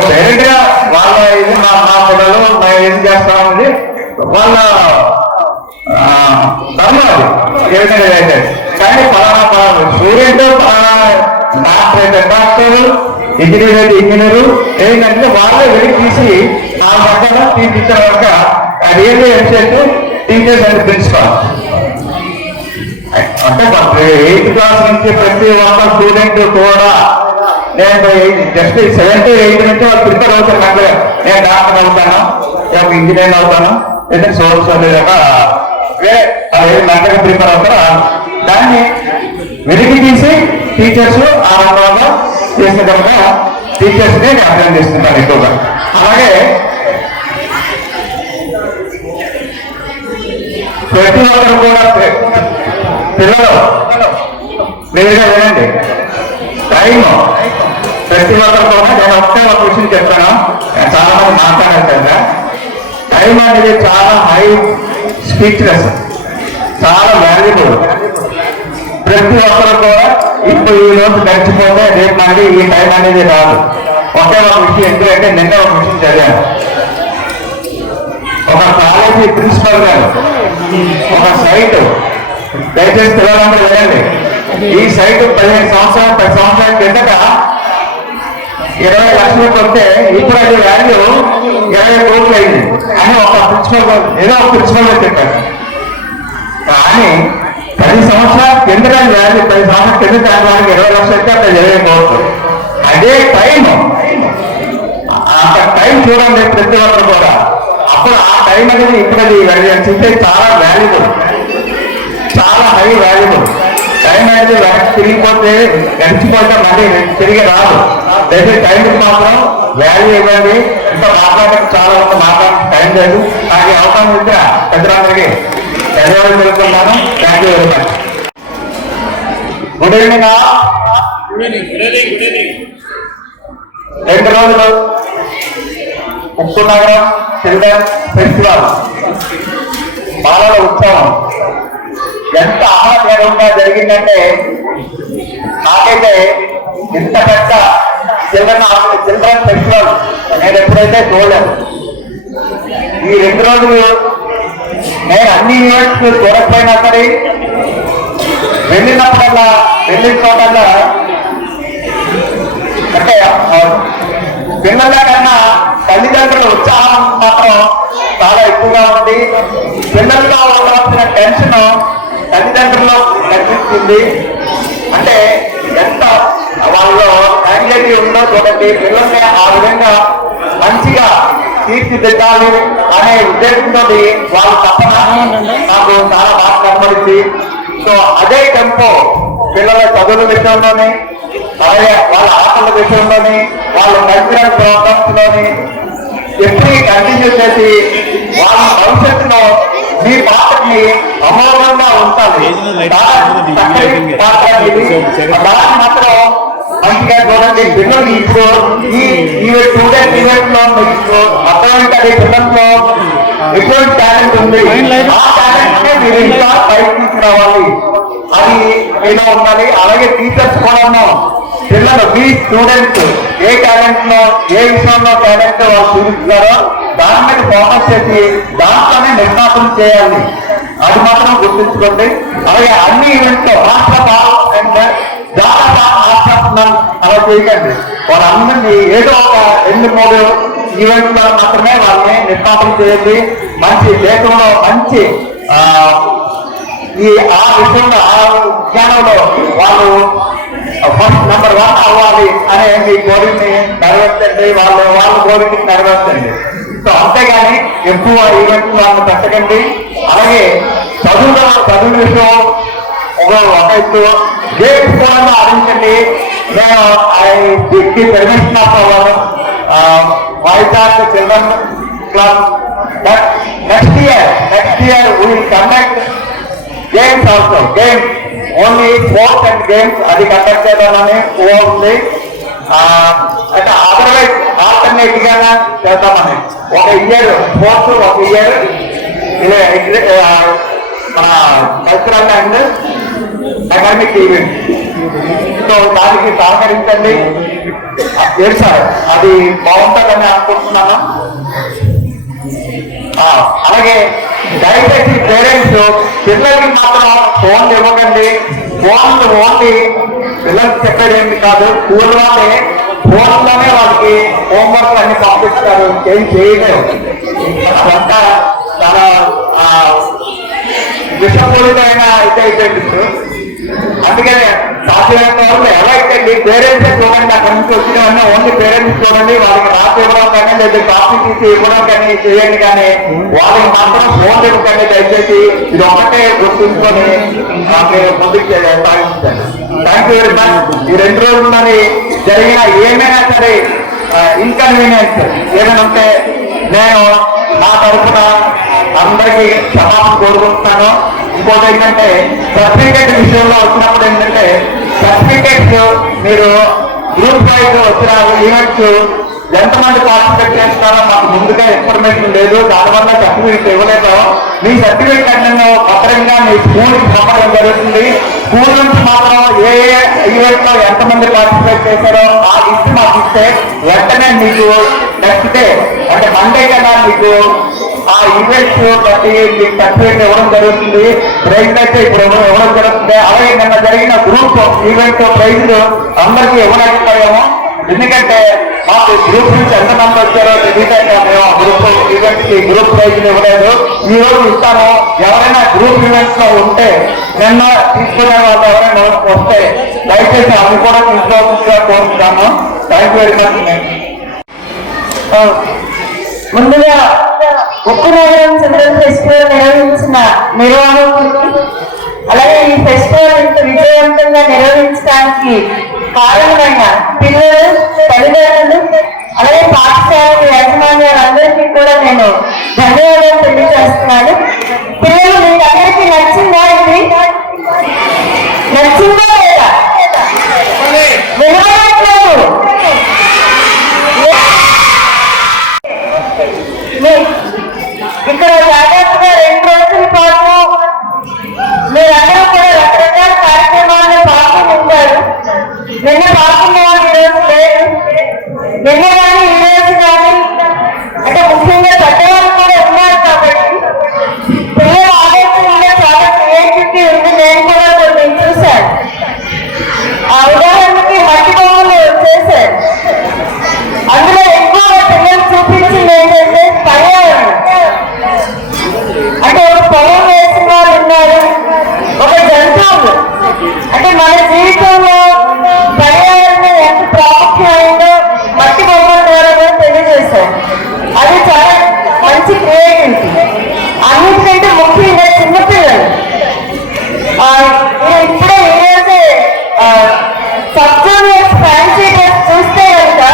పేరెంట్ గా వాళ్ళ ఇది మా పిల్లలు మేము ఏం చేస్తామన్నది వాళ్ళ ధర్మం, అది ఏ విధంగా అయితే. కానీ పలానా స్టూడెంట్ డాక్టర్ అయితే డాక్టర్, ఇంజనీర్ అయితే ఇంజనీరు, ఏంటంటే వాళ్ళే వెళ్ళి తీసి ఆ పక్కన తీర్చిచ్చిన కనుక really expect teachers and principal. అంటే 8th క్లాస్ నుంచి ప్రతి ఒక్క స్టూడెంట్ కూడా నేను జస్ట్ 7th to 8th నుంచి వాళ్ళు ప్రిపేర్ అవుతాను. అంటే నేను డాక్టర్ అవుతాను, నేను ఇంజనీర్ అవుతాను, లేదా సోర్స్ మెంటల్గా ప్రిపేర్ అవుతారు. దాన్ని వెలికి తీసి టీచర్స్ ఆ రంగంలో చేసిన కనుక టీచర్స్ ని అర్థం చేస్తున్నారు ఎక్కువగా. అలాగే ప్రతి ఒక్కరు కూడా పిల్లలు వేరుగా వినండి, టైం ప్రతి ఒక్కరు కూడా నేను ఒక విషయం చెప్తాను, చాలా మంది మాట్లాడారు కదా. టైం అనేది చాలా హై స్పీచ్లెస్, చాలా వాల్యుబుల్. ప్రతి ఒక్కరు కూడా ఇప్పుడు ఈ రోజు గడిచిపోతే రేపు మళ్ళీ ఈ టైం అనేది రాదు. ఒకే ఒక విషయం ఎందుకంటే నిన్న ఒక విషయం చదివాను. ఒక కాలేజీ ప్రిన్సిపల్ గారు ఒక సైట్, దయచేసి పిల్లలందరూ వినండి, ఈ సైట్ 10 సంవత్సరాల కిందట 20 లక్షలు కొడితే ఇప్పుడు అది వాల్యూ 20 కోట్లు అయింది అని ఒక ప్రిన్సిపల్ ఏదో ఒక ప్రిన్సిపల్ చెప్పారు. కానీ 10 సంవత్సరాల కిందట వాల్యూ 10 సంవత్సరాల కింద దానికి 20 లక్షలు అయితే అక్కడ 20 కోట్లు. అదే టైం, అంత టైం చూడండి ప్రతి ఒక్కరు కూడా. అప్పుడు ఆ టైం అనేది ఇప్పుడు అది చూస్తే చాలా వాల్యుబుల్, చాలా హై వాల్యుబుల్. టైం అనేది వెనక్కి తిరిగిపోతే గడిచిపోతే మళ్ళీ తిరిగి రాదు. దయచేసి టైంకి మాత్రం వాల్యూ ఇవ్వండి. ఇంకా మాట్లాడడానికి చాలా మంది మాట్లాడడానికి టైం లేదు. నాకు అవకాశం ఇచ్చిన పెద్దలందరికీ ధన్యవాదాలు తెలుపుతున్నాను. Thank you very much. Good evening. 2 రోజులు ఉప్పు నగరం చిల్డ్రన్ ఫెస్టివల్ బాలల ఉత్సవం ఎంత ఆహ్లాదకరంగా జరిగిందంటే నాకైతే ఇంత పెద్ద చిల్డ్రన్ ఫెస్టివల్ నేను ఎప్పుడైతే చూడలేదు. ఈ 2 రోజులు నేను అన్ని ఈవెంట్స్ చూడకపోయినా సరే వెళ్ళిన చోటల్లా అంటే పిల్లల కన్నా తల్లిదండ్రుల ఉత్సాహం మాత్రం చాలా ఎక్కువగా ఉంది. పిల్లల్లో ఉండవలసిన టెన్షన్ తల్లిదండ్రుల్లో కనిపిస్తుంది. అంటే ఎంత వాళ్ళలో యాంగ్జైటీ ఉందో చూడండి. పిల్లల్ని ఆ విధంగా మంచిగా తీర్చిదిద్దాలి అనే ఉద్దేశంతో వాళ్ళ తప్పన నాకు చాలా బాగా కనబడింది. సో అదే టెంపో పిల్లల చదువుల విషయంలోని, అలాగే వాళ్ళ ఆటల విషయంలోని, వాళ్ళ కల్చరల్ ప్రోగ్రామ్స్ లోని ఎప్పుడు కంటిన్యూ చేసి వాళ్ళ భవిష్యత్తులో మీ పాత్రని అమోఘంగా ఉంటుంది. దాన్ని మాత్రం మంచిగా చూడండి. పిల్లలు ఇప్పుడు ఈ 2 days ఈవెంట్ లో అర్థమైంది. పిల్లల్లో ఎటువంటి టాలెంట్ ఉంది ఆ టాలెంట్ నే మీరు ఇంకా పైకి తీసుకురావాలి, అది మీలో ఉండాలి. అలాగే టీచర్స్ కూడా పిల్లలు మీ స్టూడెంట్స్ ఏ టాలెంట్ లో ఏ విషయంలో టాలెంట్ వాళ్ళు చూపిస్తున్నారో దాని మీద ఫోకస్ చేసి దాంట్లోనే నిర్మాణం చేయాలి, అది మాత్రం గుర్తుంచుకోండి. అలాగే అన్ని ఈవెంట్స్ లో అండ్ అలా చేయకండి. వాళ్ళందరినీ ఏదో ఒక 2-3 ఈవెంట్స్ లో మాత్రమే వాళ్ళని నిర్మాణం చేయండి. మంచి దేశంలో మంచి ఆ విషయంలో ఆ జ్ఞానంలో వాళ్ళు ఫస్ట్ నెంబర్ 1 అవ్వాలి అనే మీ కోరికని నెరవేర్చండి, వాళ్ళ కోరికని నెరవేర్చండి. సో అంతేగాని ఎక్కువ ఈవెంట్స్ వాళ్ళని పెట్టకండి. అలాగే చదువు విషయం ఒక ఎత్తు, గేమ్స్ కూడా ఆడించండి. నేను permission of our Vizag children club next year we will conduct games also. Games only sports and games అది కండక్ట్ చేద్దామని ఉంది. అంటే అదర్వైజ్ ఆల్టర్నేట్ గా చేద్దామని ఒక ఇయర్ స్పోర్ట్స్, ఒక ఇయర్ మన cultural and academic event. So దానికి సహకరించండి. లేదు సార్, అది బాగుంటుందని అనుకుంటున్నాను. అలాగే దయచేసి పేరెంట్స్ పిల్లలకి మాత్రం ఫోన్లు ఇవ్వకండి. ఫోన్లు ఓన్లీ పిల్లలకి చెప్పేది ఏంటి కాదు, స్కూల్ వాళ్ళే ఫోన్లోనే వాళ్ళకి హోంవర్క్ అన్ని పంపిస్తారు, ఏం చేయలేరు. అదంతా చాలా విషపూరితమైన అయితే అయిపోయింది. అందుకనే సాధ్యమైనంత వరకు ఎవరైతే పేరెంట్స్ చూడండి, అక్కడి నుంచి వచ్చినవన్నీ ఓన్లీ పేరెంట్స్ చూడండి. వాళ్ళకి రాసి ఇవ్వడం కానీ లేదా కాపీ తీసి ఇవ్వడం కానీ చేయండి, కానీ వాళ్ళకి మాత్రం ఫోన్ ఇవ్వకండి దయచేసి. ఇది ఒకటే గుర్తుంచుకొని మీరు ముందుకు సాగించండి. Thank you very much. ఈ 2 రోజుల్లోని జరిగిన ఏమైనా సరే ఇన్కన్వీనియన్స్ ఏమైనా ఉంటే నేను నా తరఫున అందరికీ క్షమాపణ కోరుకుంటున్నాను. ఇంకోటి ఏంటంటే సర్టిఫికేట్ విషయంలో వచ్చినప్పుడు ఏంటంటే సర్టిఫికేట్స్ మీరు గ్రూప్ వైజ్ వచ్చిన ఈవెంట్స్ ఎంతమంది పార్టిసిపేట్ చేస్తున్నారో మాకు ముందుగా ఇన్ఫర్మేషన్ లేదు, దానివల్ల సర్టిఫికేట్ ఇవ్వలేదు. మీ సర్టిఫికేట్ అన్ని పత్రంగా మీ స్కూల్కి పంపడం జరుగుతుంది. స్కూల్ నుంచి మాత్రం ఏ ఈవెంట్ లో ఎంతమంది పార్టిసిపేట్ చేశారో ఆ లిస్ట్ మాకు ఇస్తే వెంటనే మీకు నెక్స్ట్ డే అంటే మండే కదా మీకు ఆ ఈవెంట్స్ బట్టి మీకు సర్టిఫికేట్ ఇవ్వడం జరుగుతుంది. ప్రైజ్ అయితే ఇప్పుడు ఇవ్వడం జరుగుతుంది. అలాగే నిన్న జరిగిన గ్రూప్ ఈవెంట్ ప్రైజ్లు అందరికీ ఇవ్వలేకపోయాము, ఎందుకంటే మాకు గ్రూప్ నుంచి ఎంతమంది వచ్చారో తెలియక మేము గ్రూప్ ఈవెంట్ కి గ్రూప్ ప్రైజ్ ఇవ్వలేదు. ఈ రోజు ఇస్తాను. ఎవరైనా గ్రూప్ ఈవెంట్స్ లో ఉంటే నిన్న తీసుకునే వాళ్ళు ఎవరైనా వస్తే దయచేసి అవి కూడా తీసుకోవాల్సిందిగా కోరుతున్నాను. Thank you very much. ముందుగా ఉక్కు నగరం చిల్డ్రన్ ఫెస్టివల్ నిర్వహించిన నిర్వాహకులకు, అలాగే ఈ ఫెస్టివల్ ఇంత విజయవంతంగా నిర్వహించడానికి కారణమైన పిల్లలు, తల్లిదండ్రులు, అలాగే పాఠశాల యాజమాన్యాలందరికీ కూడా నేను ధన్యవాదాలు తెలియజేస్తున్నాను. పిల్లలు మీకు అందరికీ నచ్చిందా? ఇది నచ్చిందా లేదా? వినవట్లేదు. ఇక్కడ దాదాపుగా 2 రోజుల పాటు మీరందరూ కూడా రకరకాల కార్యక్రమాలను పాల్గొంటారు. నిన్న పాల్గొన్న వాళ్ళు ఈరోజు లేదు. నిన్న కానీ ఈ రోజు కానీ అంటే ముఖ్యంగా పెద్దవాళ్ళు కూడా ఉన్నారు కాబట్టి పిల్లల ఆలోచనలో చాలా క్రియేటివిటీ ఉంది. నేను కూడా కొన్ని చూశాను. ఆ ఉదాహరణకి మట్టి బొమ్మలు చేశారు. అందులో ఎక్కువ పిల్లలు చూపించింది ఏంటంటే పర్యావరణం. అంటే ఒక పొలం వేసిన వాళ్ళు ఉన్నారు, ఒక జంతువులు. అంటే మన జీవితంలో పర్యావరణం ఎంత ప్రాముఖ్యమైందో మట్టి బొమ్మల ద్వారా కూడా తెలియజేశారు. అది చాలా మంచి క్రియేటివిటీ. అన్నిటికంటే ముఖ్యంగా చిన్నపిల్లలు ఇప్పుడే ఈరోజే సబ్జూనియర్స్ ఫ్యాన్సీ డ్రెస్ చూస్తే కనుక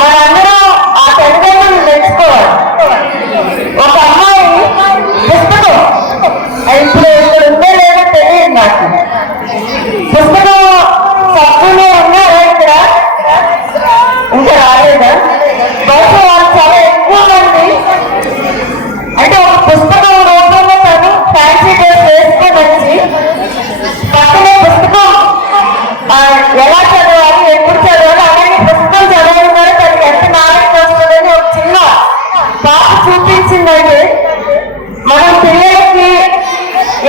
మనందరం ఆ తల్లిదండ్రులు తెచ్చుకోవాలి. ఒక అమ్మాయి పుస్తకం ఇప్పుడు ఇక్కడ ఉందో లేదో తెలియదు నాకు. పుస్తకం సబ్జూనియర్ ఉన్నారా ఇక్కడ? ఇంకా రాలేదా? బహుశా వాళ్ళు చాలా ఎక్కువ మంది అనిపించిందంటే మనం పిల్లలకి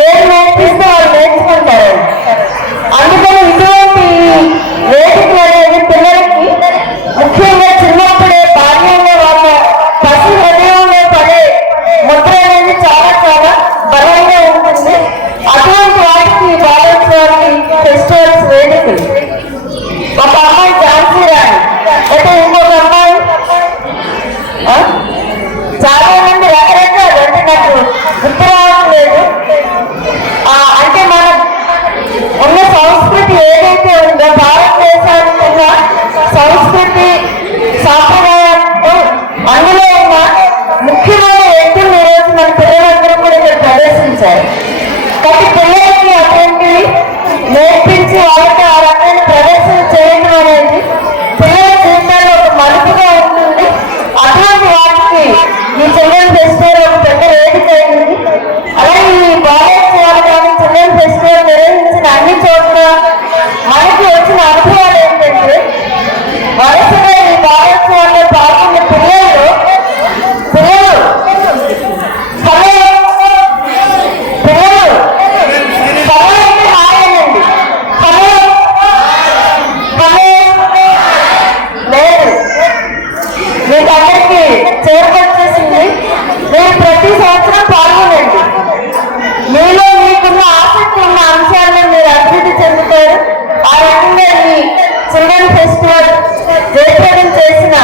ఏం నేర్పిస్తే వాళ్ళు నేర్చుకుంటారు. అందుకని ఇటువంటి వేదిక అనేది పిల్లలకి ముఖ్యంగా చిన్నప్పుడే బాల్యంలో వాళ్ళ పసి హృదయంలో పడే ముద్ర అనేది చాలా చాలా బలంగా ఉంటుంది. అటువంటి వాటికి బాలోత్సవాలకి ఫెస్టివల్స్ వేదికలు. ఒక అమ్మాయి ఝాన్సీ రాణి అయితే ఇంకొక అమ్మాయి చాలా మంది రకరకాలు అంటే నాకు గుర్తు రావట్లేదు. అంటే మన ఉన్న సంస్కృతి ఏదైతే ఉందో భారతదేశానికి ఉన్న సంస్కృతి సాంప్రదాయంతో అందులో ఉన్న ముఖ్యమైన వ్యక్తులు ఈరోజు మన పిల్లలందరూ కూడా ఇక్కడ ప్రదర్శించారు. కాబట్టి పిల్లలకి అటువంటివి నేర్పించి వాళ్ళకి ఆ రకమైన ప్రదర్శన చేయడం అనేది పిల్లల జీవితాల్లో ఒక మలుపుగా ఉంటుంది. అటువంటి వాటికి ఈ చిల్డ్రన్ ఫెస్టివల్ ఒక పెద్ద వేదిక అయింది. అలాగే ఈ బాలోత్సవాలు కానీ చిల్డ్రన్ ఫెస్టివల్ నిర్వహించిన అన్ని చోట్ల మనకి వచ్చిన అనుభవాలు ఏంటంటే వరుసగా ఈ బాలోత్సవాల్లో పాల్గొన్న పిల్లలు మీకందరికీ చేరుకొచ్చేసింది. మీరు ప్రతి సంవత్సరం పాల్గొనండి. మీలో మీకున్న ఆసక్తి ఉన్న అంశాలను మీరు అభివృద్ధి చెందుతారు. ఆ రకంగా ఈ చిల్డ్రన్ ఫెస్టివల్ జయప్రదం చేసిన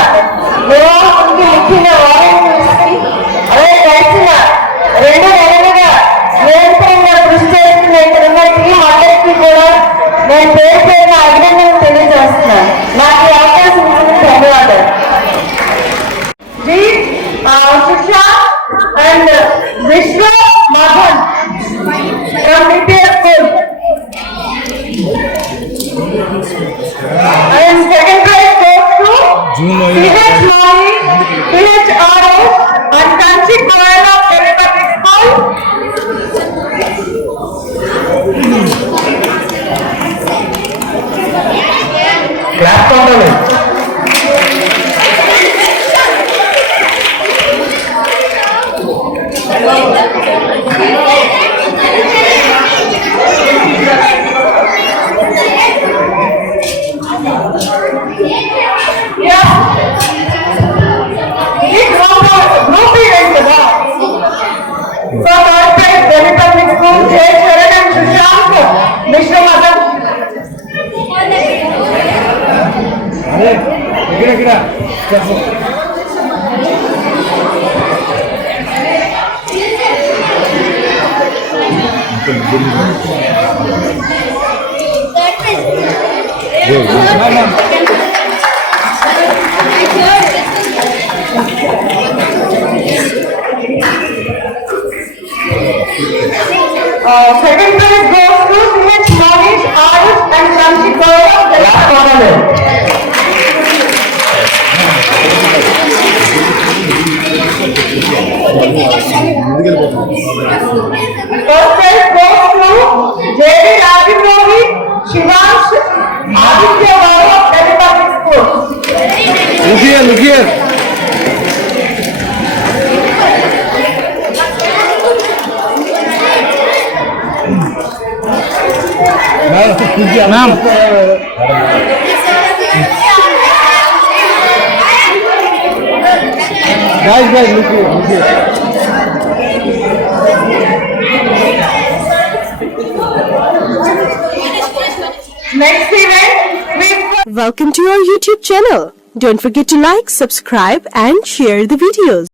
నిర్వాహకునికి ముఖ్యంగా వాలంటీర్స్కి అలాగే గడిచిన 2 నెలలుగా నిరంతరంగా కృషి చేస్తున్న ఇక్కడున్న టీం అందరికీ కూడా నేను పేరు పేరున అభినందనలు తెలియజేస్తున్నాను. నాకు ఈ అవకాశం ఇచ్చినందుకు ధన్యవాదాలు. Susha and Vishnu Mahan from DPS School. And second prize goes to CH Mani, CH Aro and Kanchi Koala of Telepathic School. Clap కొట్టాలి. Second prize goes to CH Manish, Arush and Kanchi Koala of Telepathic School. First prize goes to J.D. Rajimohi, Shivansh, Aditya Varu of Telepathic School. Look here. Ma'am. Guys, look here. Next event, Welcome to our YouTube channel. Don't forget to like, subscribe and share the videos.